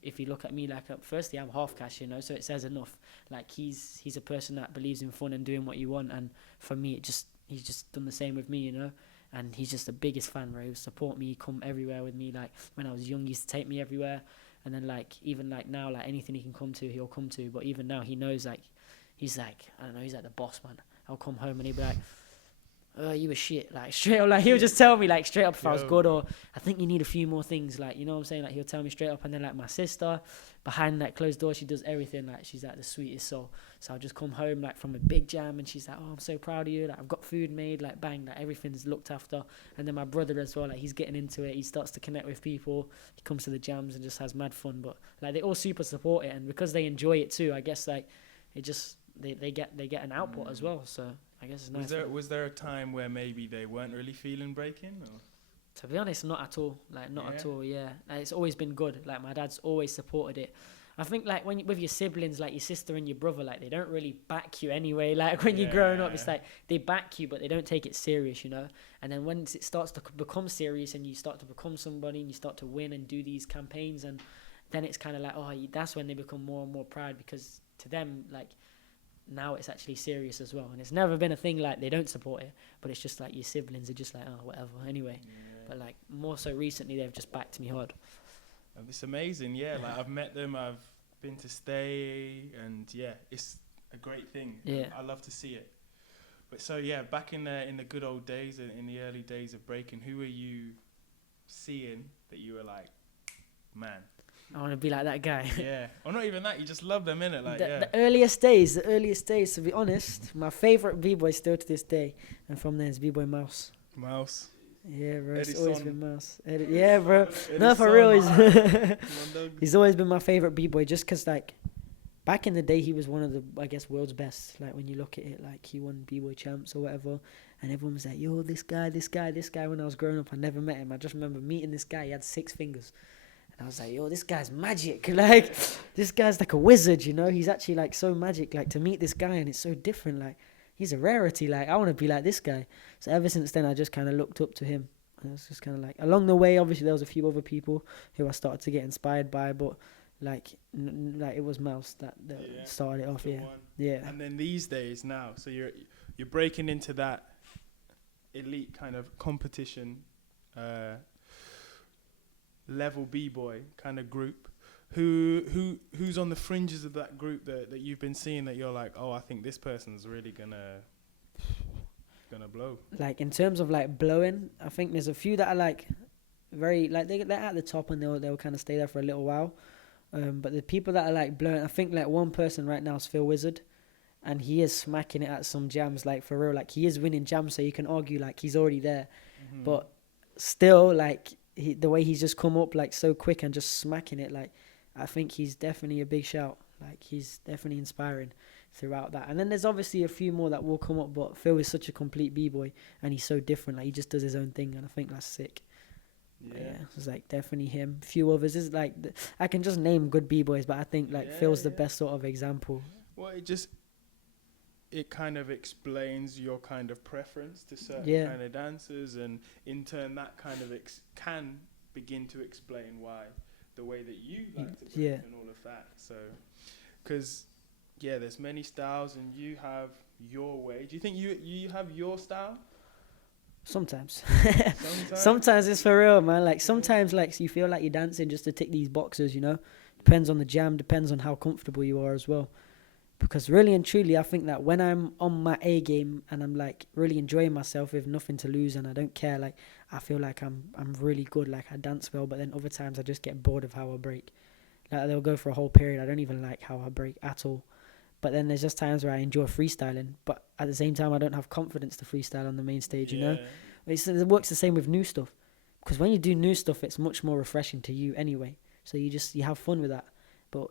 If you look at me, like, firstly, I'm half cash, you know, so it says enough. Like, he's a person that believes in fun and doing what you want, and for me, he's just done the same with me, you know. And he's just the biggest fan, bro. He would support me, come everywhere with me. Like, when I was young, he used to take me everywhere. And then, like, even, like, now, like, anything he can come to, he'll come to. But even now, he knows, like, he's, like, I don't know, he's, like, the boss, man. I'll come home and he'll be like, you were shit, like straight up, like he'll just tell me like straight up if I was good, or I think you need a few more things, like, you know what I'm saying, like he'll tell me straight up. And then like my sister, behind that closed door, she does everything, like she's like the sweetest soul. So I'll just come home like from a big jam and she's like, oh, I'm so proud of you, like I've got food made, like bang, like everything's looked after. And then my brother as well, like he's getting into it, he starts to connect with people, he comes to the jams and just has mad fun. But like they all super support it, and because they enjoy it too, I guess like it just they get an output as well. So I guess it's nice. Was there a time where maybe they weren't really feeling breaking? Or? To be honest, not at all. Like not at all. Yeah, like, it's always been good. Like my dad's always supported it. I think like when with your siblings, like your sister and your brother, like they don't really back you anyway. Like when you're growing up, it's like they back you, but they don't take it serious, you know. And then once it starts to become serious and you start to become somebody and you start to win and do these campaigns, and then it's kind of like, oh, that's when they become more and more proud, because to them, like, now it's actually serious as well. And it's never been a thing like they don't support it, but it's just like your siblings are just like, oh, whatever, anyway. But like more so recently, they've just backed me hard. It's amazing, yeah. Like I've met them, I've been to stay, and yeah, it's a great thing. Yeah, I love to see it. But so yeah, back in the good old days, in the early days of breaking, who were you seeing that you were like, man, I want to be like that guy. yeah, or not even that, you just love them, innit? Like, The earliest days, to be honest, my favourite b-boy still to this day, and from there is b-boy Mouse. Mouse. Yeah, bro, it's Eddie always Son. been Mouse. Yeah, bro. Eddie No, for Son. real, Come on, dog. he's always been my favourite b-boy, just because, like, back in the day, he was one of the, I guess, world's best. Like, when you look at it, like, he won b-boy champs or whatever, and everyone was like, yo, this guy. When I was growing up, I never met him. I just remember meeting this guy. He had 6 fingers. And I was like, yo, this guy's magic. Like, this guy's like a wizard, you know? He's actually, like, so magic. Like, to meet this guy, and it's so different. Like, he's a rarity. Like, I want to be like this guy. So ever since then, I just kind of looked up to him. And it was just kind of like, along the way, obviously, there was a few other people who I started to get inspired by. But, like, it was Mouse that started it off, yeah. One. Yeah. And then these days now, so you're breaking into that elite kind of competition level b-boy kind of group. Who's on the fringes of that group that you've been seeing that you're like, oh, I think this person's really gonna blow? Like, in terms of, like, blowing, I think there's a few that are, like, very, like, they're at the top, and they'll kind of stay there for a little while. But the people that are, like, blowing, I think, like, one person right now is Phil Wizard, and he is smacking it at some jams, like, for real. Like, he is winning jams, so you can argue, like, he's already there. Mm-hmm. But still, like, the way he's just come up, like, so quick and just smacking it, like, I think he's definitely a big shout. Like, he's definitely inspiring throughout that. And then there's obviously a few more that will come up, but Phil is such a complete b-boy, and he's so different. Like, he just does his own thing, and I think that's sick. Yeah, it's like definitely him. A few others is like I can just name good b-boys, but I think like Phil's the best sort of example. Well, it kind of explains your kind of preference to certain kind of dancers, and in turn that kind of can begin to explain why the way that you like to break and all of that. So, because there's many styles, and you have your way. Do you think you have your style? Sometimes. Sometimes it's for real, man. Like, sometimes, like, you feel like you're dancing just to tick these boxes, you know? Depends on the jam, depends on how comfortable you are as well. Because really and truly, I think that when I'm on my A game and I'm, like, really enjoying myself with nothing to lose and I don't care, like, I feel like I'm really good, like, I dance well, but then other times I just get bored of how I break. Like, they'll go for a whole period, I don't even like how I break at all. But then there's just times where I enjoy freestyling, but at the same time, I don't have confidence to freestyle on the main stage, you know? It works the same with new stuff. Because when you do new stuff, it's much more refreshing to you anyway. So you have fun with that. But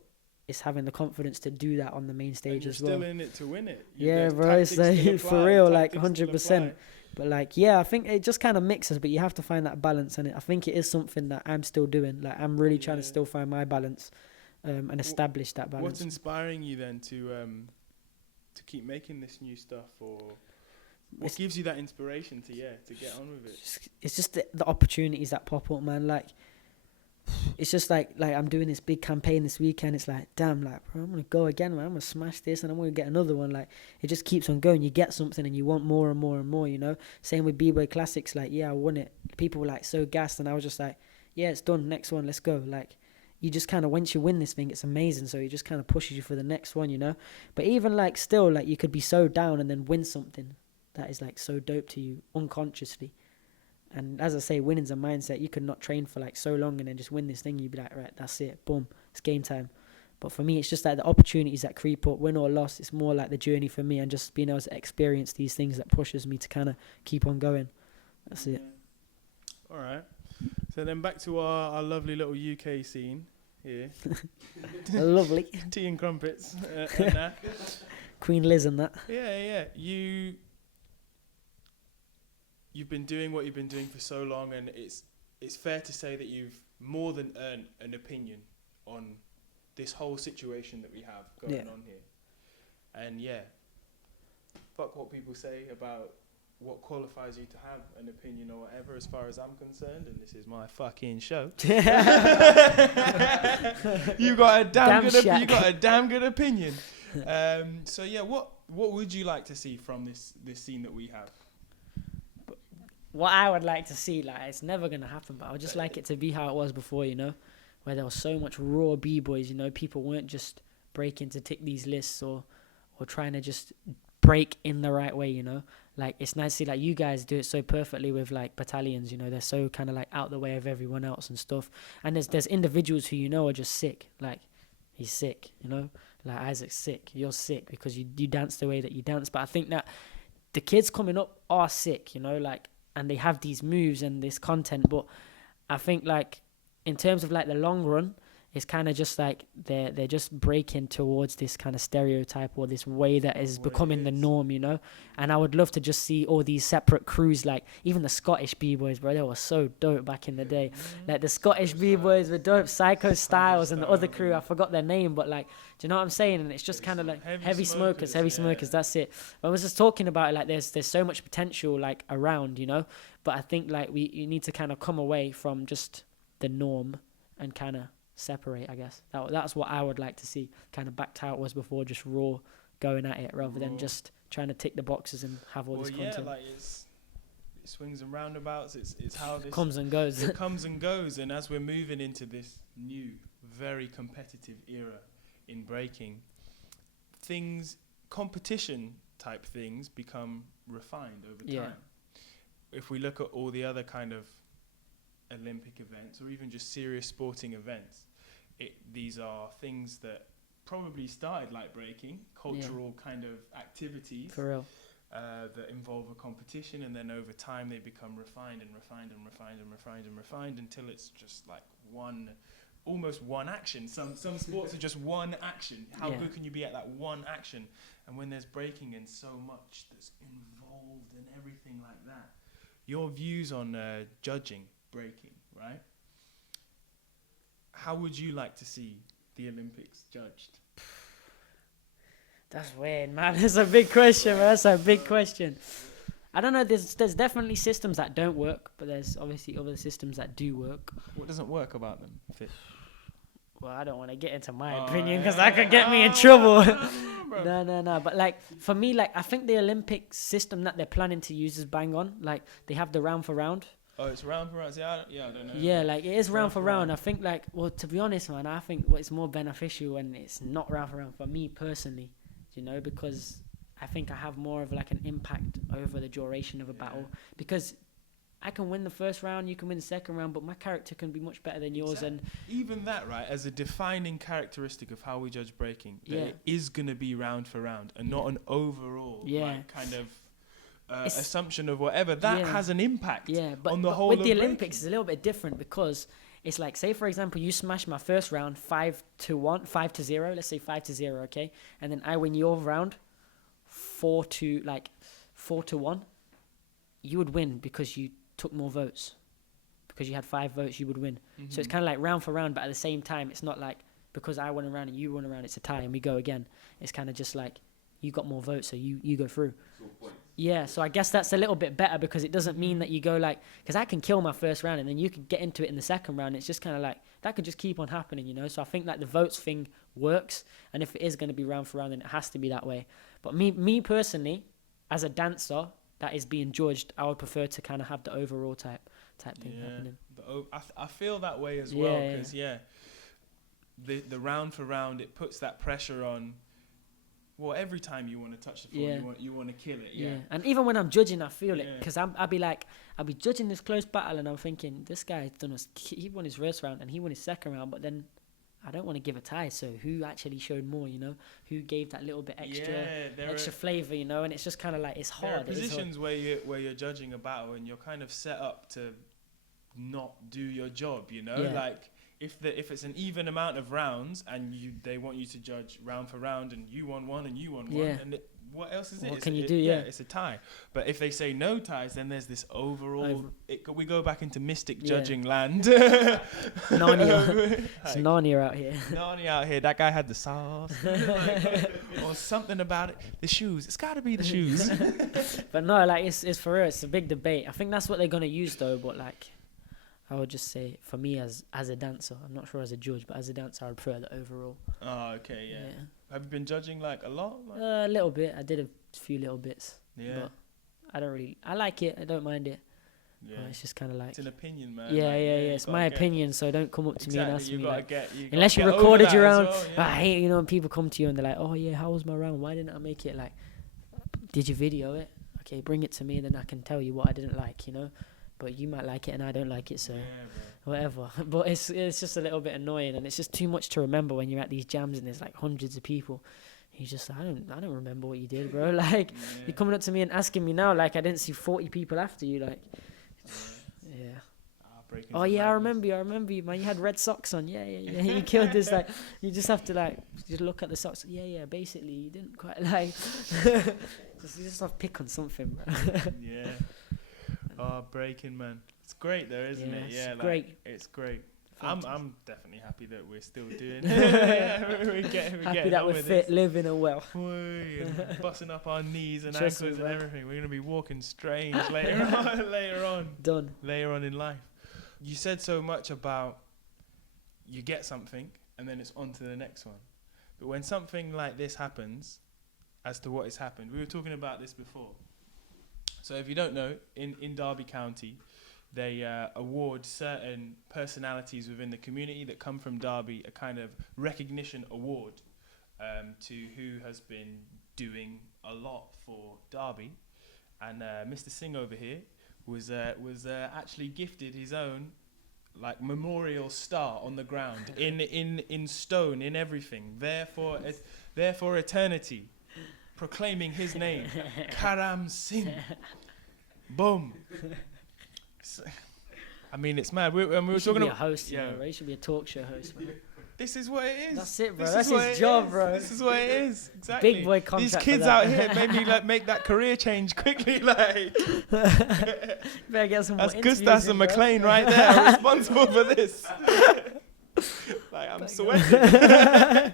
it's having the confidence to do that on the main stage as well. You're still in it to win it. Yeah, bro, it's like, for real, like 100%. But like, I think it just kind of mixes, but you have to find that balance. And I think it is something that I'm still doing. Like, I'm really trying to still find my balance. And establish that balance. What's inspiring you then to keep making this new stuff, or what gives you that inspiration to get on with it? It's just the opportunities that pop up, man. Like, it's just like I'm doing this big campaign this weekend. It's like, damn, like, bro, I'm gonna go again, man. I'm gonna smash this, and I'm gonna get another one. Like, it just keeps on going. You get something, and you want more and more and more. You know. Same with B-Boy Classics. Like, I won it. People were like so gassed, and I was just like, it's done. Next one, let's go. Like, you just kind of, once you win this thing, it's amazing. So it just kind of pushes you for the next one, you know. But even like still, like, you could be so down and then win something that is like so dope to you unconsciously. And as I say, winning's a mindset. You could not train for like so long and then just win this thing. You'd be like, right, that's it, boom, it's game time. But for me, it's just like the opportunities that creep up, win or loss. It's more like the journey for me, and just being able to experience these things that pushes me to kind of keep on going. That's it. All right. So then back to our lovely little UK scene here. Lovely. Tea and crumpets. And that. Queen Liz and that. Yeah. You've been doing what you've been doing for so long, and it's fair to say that you've more than earned an opinion on this whole situation that we have going on here. And fuck what people say about what qualifies you to have an opinion or whatever, as far as I'm concerned, and this is my fucking show. You got a damn good opinion. So what would you like to see from this scene that we have? What I would like to see, like, it's never gonna happen, but I would just like it to be how it was before, you know, where there was so much raw b-boys, you know, people weren't just breaking to tick these lists or trying to just break in the right way, you know. Like, it's nice to see, like, you guys do it so perfectly with, like, battalions, you know. They're so kind of, like, out the way of everyone else and stuff. And there's individuals who, you know, are just sick. Like, he's sick, you know. Like, Isaac's sick. You're sick because you dance the way that you dance. But I think that the kids coming up are sick, you know, like, and they have these moves and this content. But I think, like, in terms of, like, the long run, it's kind of just like they're just breaking towards this kind of stereotype or this way that is becoming the norm, you know. And I would love to just see all these separate crews, like even the Scottish b-boys, bro. They were so dope back in the day. Like the Scottish b-boys were dope. Psycho Styles and the other crew, I forgot their name, but like, do you know what I'm saying? And it's just kind of like heavy smokers. That's it. I was just talking about it, like there's so much potential like around, you know. But I think like you need to kind of come away from just the norm and kind of separate, I guess. That's what I would like to see, kind of back to how it was before, just raw going at it rather than just trying to tick the boxes and have all this content. Yeah, like it swings and roundabouts. It's how this comes and goes. It comes and goes, and as we're moving into this new, very competitive era in breaking, competition type things become refined over time. If we look at all the other kind of Olympic events or even just serious sporting events, these are things that probably started like breaking, cultural kind of activities for real, that involve a competition, and then over time they become refined until it's just like almost one action. Some sports are just one action. How good can you be at that one action? And when there's breaking and so much that's involved and everything like that, your views on judging breaking, right? How would you like to see the Olympics judged? That's weird, man. That's a big question, man. That's a big question. I don't know. There's definitely systems that don't work, but there's obviously other systems that do work. What doesn't work about them? Well, I don't want to get into my opinion because that could get me in trouble. No. But like for me, like I think the Olympic system that they're planning to use is bang on. Like they have the round for round. Oh, it's round for round. I don't know. Yeah, like it is round for round. I think like, well, to be honest, man, I think what's more beneficial when it's not round for round for me personally, you know, because I think I have more of like an impact over the duration of a battle, because I can win the first round, you can win the second round, but my character can be much better than yours. And even that, right, as a defining characteristic of how we judge breaking, it is going to be round for round and not an overall like, kind of assumption of whatever. That has an impact on the whole with of the breaking. Olympics, it's a little bit different because it's like, say, for example, you smash my first round 5-0, let's say 5-0, okay? And then I win your round 4-1. You would win because you took more votes. Because you had 5 votes, you would win. Mm-hmm. So it's kind of like round for round, but at the same time, it's not like because I won a round and you won a round, it's a tie and we go again. It's kind of just like you got more votes, so you go through. Yeah, so I guess that's a little bit better because it doesn't mean that you go like, because I can kill my first round and then you could get into it in the second round. It's just kind of like, that could just keep on happening, you know? So I think like the votes thing works, and if it is going to be round for round, then it has to be that way. But me personally, as a dancer that is being judged, I would prefer to kind of have the overall type thing happening. I feel that way as well, because the round for round, it puts that pressure on. Well, every time you want to touch the floor, you want to kill it. Yeah. And even when I'm judging, I feel it, because I'll be judging this close battle, and I'm thinking this guy he won his first round and he won his second round, but then I don't want to give a tie. So who actually showed more? You know, who gave that little bit extra flavor? You know, and it's just kind of like it's hard. There are positions where you're judging a battle and you're kind of set up to not do your job. You know, like. If it's an even amount of rounds and they want you to judge round for round and you won one and you won one, and what else is it? What can you do? It's a tie. But if they say no ties, then there's this overall. We go back into mystic judging land. Narnia. It's Narnia out here. Narnia out here. That guy had the sauce, or something about it. The shoes. It's got to be the shoes. But no, like it's for real. It's a big debate. I think that's what they're gonna use though. But like, I would just say, for me as a dancer, I'm not sure as a judge, but as a dancer, I would prefer the overall. Oh, okay, yeah. Have you been judging like a lot? A little bit. I did a few little bits. Yeah. But I like it. I don't mind it. Yeah. It's just kind of like. It's an opinion, man. Yeah. It's my opinion, so don't come up to me and ask me. Like, unless you recorded your round. Well, I hate, when people come to you and they're like, oh, yeah, how was my round? Why didn't I make it? Like, did you video it? Okay, bring it to me, then I can tell you what I didn't like, you know. But you might like it and I don't like it, so whatever. But it's just a little bit annoying, and it's just too much to remember when you're at these jams and there's like hundreds of people. You're just like, I don't remember what you did, bro. Like, you're coming up to me and asking me now, like I didn't see 40 people after you, like, yeah. Oh yeah, I remember you, man. You had red socks on. Yeah. You killed this. Like, you just have to like just look at the socks. Yeah. Basically, you didn't quite like. You just have to pick on something, bro. Yeah. Oh, Brkn, man. It's great though, isn't it? Yeah, great. It's great. I'm definitely happy that we're still doing it. we're happy that we're fit, living and well. And busting up our knees and ankles and everything. We're going to be walking strange later on. Done. Later on in life. You said so much about you get something and then it's on to the next one. But when something like this happens, as to what has happened, we were talking about this before. So if you don't know, in Derby County, they award certain personalities within the community that come from Derby a kind of recognition award to who has been doing a lot for Derby. And Mr. Singh over here was actually gifted his own like memorial star on the ground in stone, in everything, there for eternity, proclaiming his name, Karam Singh. Boom. So, I mean, it's mad. We were talking about a host, yeah. You should be a talk show host, man. This is what it is. That's it, bro. That's his job, bro. This is what it is. Exactly. Big boy contract. These kids out here made me like make that career change quickly. Like, better get some more that's Gustas and McLean right there, responsible for this. Like, I'm sweating.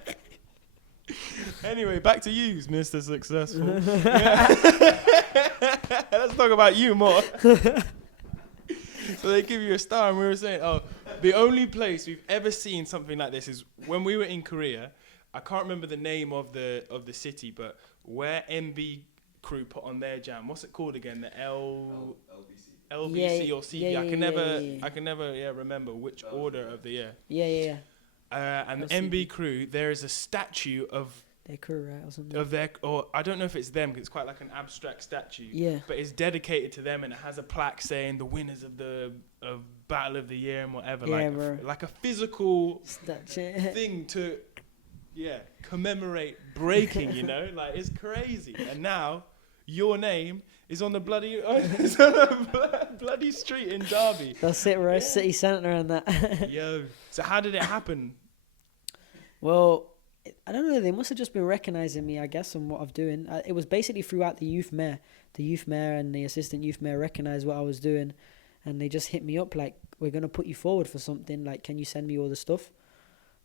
Anyway, back to you, Mr. Successful. Let's talk about you more. So they give you a star, and we were saying, the only place we've ever seen something like this is when we were in Korea. I can't remember the name of the city, but where MB crew put on their jam. What's it called again? The LBC or CV. I can never remember which order of the year. Yeah. And the MB crew, there is a statue of their crew, right, or something. Or I don't know if it's them, because it's quite like an abstract statue. Yeah. But it's dedicated to them, and it has a plaque saying the winners of the Battle of the Year and whatever. Yeah, like a physical thing to, commemorate breaking. You know, like it's crazy. And now your name is on the bloody bloody street in Derby. That's it, bro. Yeah. City centre and that. Yo. So how did it happen? Well, I don't know. They must have just been recognising me, I guess, and what I'm doing. It was basically throughout the youth mayor. The youth mayor and the assistant youth mayor recognised what I was doing, and they just hit me up like, "We're gonna put you forward for something. Like, can you send me all the stuff?"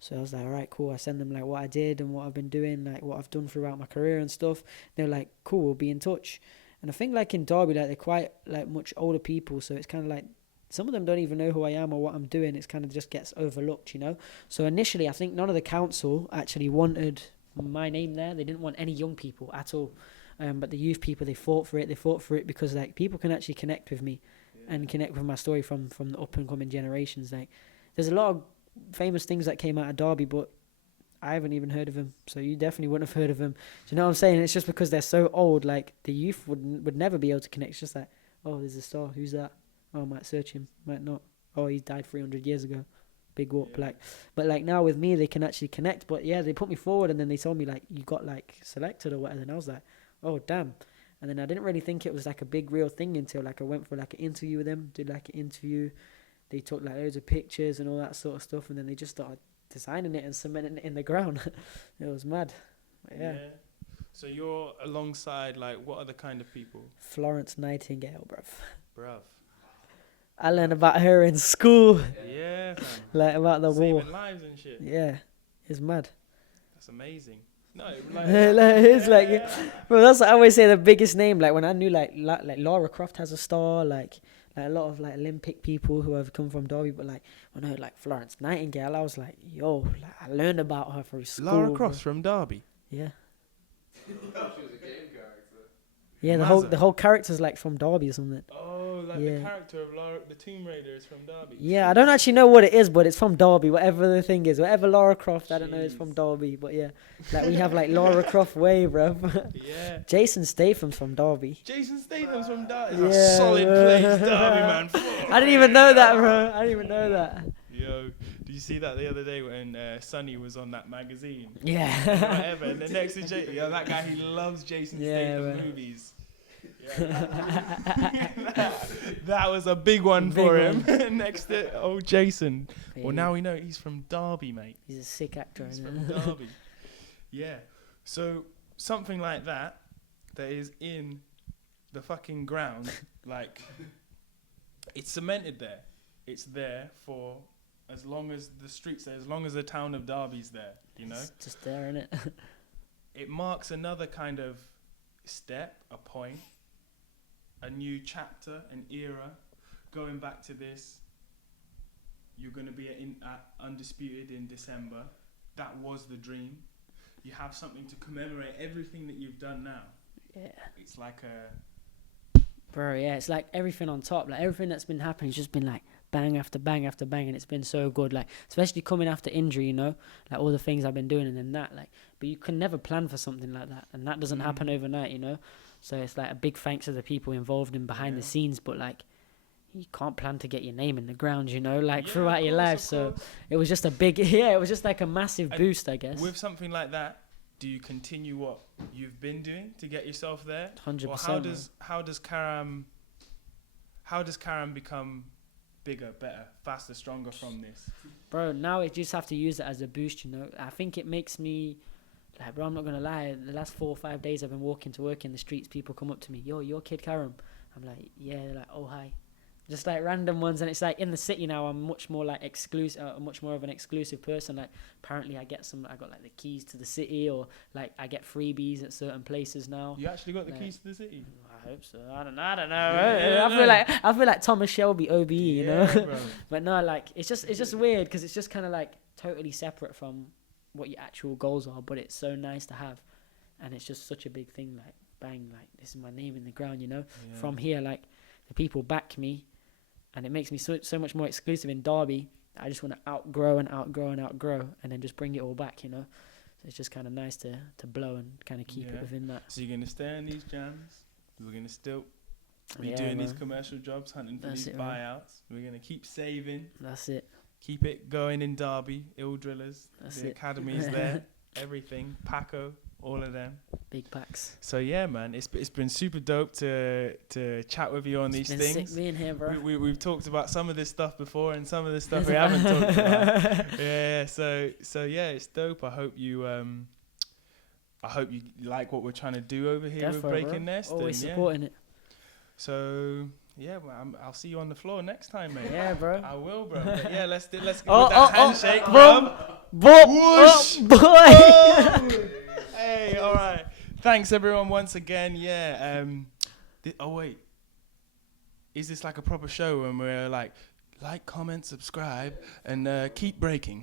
So I was like, "All right, cool." I send them like what I did and what I've been doing, like what I've done throughout my career and stuff. They're like, "Cool, we'll be in touch." And I think like in Derby, like they're quite like much older people, so it's kind of like some of them don't even know who I am or what I'm doing. It's kind of just gets overlooked, you know. So initially, I think none of the council actually wanted my name there. They didn't want any young people at all. But the youth people, they fought for it. They fought for it because like people can actually connect with me and connect with my story from the up and coming generations. Like there's a lot of famous things that came out of Derby, but I haven't even heard of them. So you definitely wouldn't have heard of them. Do you know what I'm saying? It's just because they're so old. Like the youth would never be able to connect. It's just like, oh, there's a star. Who's that? Oh, I might search him, might not. Oh, he died 300 years ago. Big whoop, like. But like now with me, they can actually connect. But yeah, they put me forward, and then they told me like you got like selected or whatever. And I was like, oh damn. And then I didn't really think it was like a big real thing until like I went for like an interview with them. Did like an interview. They took like loads of pictures and all that sort of stuff, and then they just started designing it and cementing it in the ground. It was mad. But yeah. So you're alongside like what other kind of people? Florence Nightingale, bruv. I learned about her in school. Yeah, man. Like about the war. Saving lives and shit. Yeah, it's mad. That's amazing. No, it's like, bro, that's what I always say the biggest name. Like when I knew like Lara Croft has a star, like a lot of like Olympic people who have come from Derby, but like when I heard like Florence Nightingale, I was like, yo, like I learned about her through school. Lara Croft from Derby. Yeah. She was a game character. Yeah, the whole character's like from Derby or something. Oh, like Yeah. the character of Lara, the Tomb Raider is from Derby. Yeah, I don't actually know what it is, but it's from Derby. Whatever the thing is, whatever Lara Croft, I don't know, it's from Derby. But yeah, like we have like Lara Croft Way, bro. Yeah. Jason Statham's from Derby. Jason Statham's from Derby. Yeah, It's a solid bro. place, Derby, man. I didn't even know that, bro. I didn't even know that. Yo, did you see that the other day when Sonny was on that magazine? Yeah. Whatever. And then next to Jason, that guy, he loves Jason Statham bro. movies. Yeah. that was a big one for him. Next to old Jason. Yeah. Well, now we know he's from Derby, mate. He's a sick actor. He's Isn't from he? Derby. Yeah. So something like that is in the fucking ground, like it's cemented there. It's there for as long as the streets there, as long as the town of Derby's there, you know? It's just there, innit? It marks another kind of step, a point, a new chapter, an era, going back to this. You're going to be at Undisputed in December. That was the dream. You have something to commemorate everything that you've done now. Yeah. It's like a... Bro, yeah, it's like everything on top. Like everything that's been happening has just been like bang after bang after bang, and it's been so good. Like especially coming after injury, you know, like all the things I've been doing, and then that, like, but you can never plan for something like that, and that doesn't happen overnight, you know. So it's like a big thanks to the people involved in behind the scenes, but like you can't plan to get your name in the ground, you know, like throughout your life. So it was just a big, it was just like a massive boost, I guess. With something like that, do you continue what you've been doing to get yourself there? 100%. Or how does Karam become bigger, better, faster, stronger from this? Bro, now I just have to use it as a boost, you know. I think it makes me, like, bro, I'm not gonna lie, the last 4 or 5 days I've been walking to work in the streets, people come up to me, yo, you're Kid Karam. I'm like, yeah. They're like, oh, hi. Just like random ones, and it's like in the city now I'm much more like exclusive, much more of an exclusive person. Like apparently I got like the keys to the city, or like I get freebies at certain places now. You actually got the keys to the city? I hope so. I don't know. I feel like Thomas Shelby OBE, you know. Bro. But no, like it's just weird because it's just kind of like totally separate from what your actual goals are, but it's so nice to have, and it's just such a big thing. Like bang, like this is my name in the ground, you know. Yeah. From here, like the people back me. And it makes me so much more exclusive in Derby. I just want to outgrow, and then just bring it all back, you know. So it's just kind of nice to blow and kind of keep it within that. So you're gonna stay on these jams. We're gonna still be doing these commercial jobs, hunting for these buyouts. We're gonna keep saving. That's it. Keep it going in Derby. Ill Drillers. The academy's there. Everything. Paco. All of them. Big packs. So yeah, man, it's been super dope to chat with you on these things. Sick being here, bro. We've talked about some of this stuff before, and some of this stuff we haven't talked about. Yeah, so yeah, it's dope. I hope you like what we're trying to do over here with Brkn Nest. Always supporting it. So yeah, well, I'll see you on the floor next time, mate. Yeah, bro. I will, bro. But yeah, let's get with that handshake, bro. Whoosh, boy. Hey, all right. Thanks everyone once again. Yeah. Wait. Is this like a proper show when we're like, comment, subscribe, and keep breaking?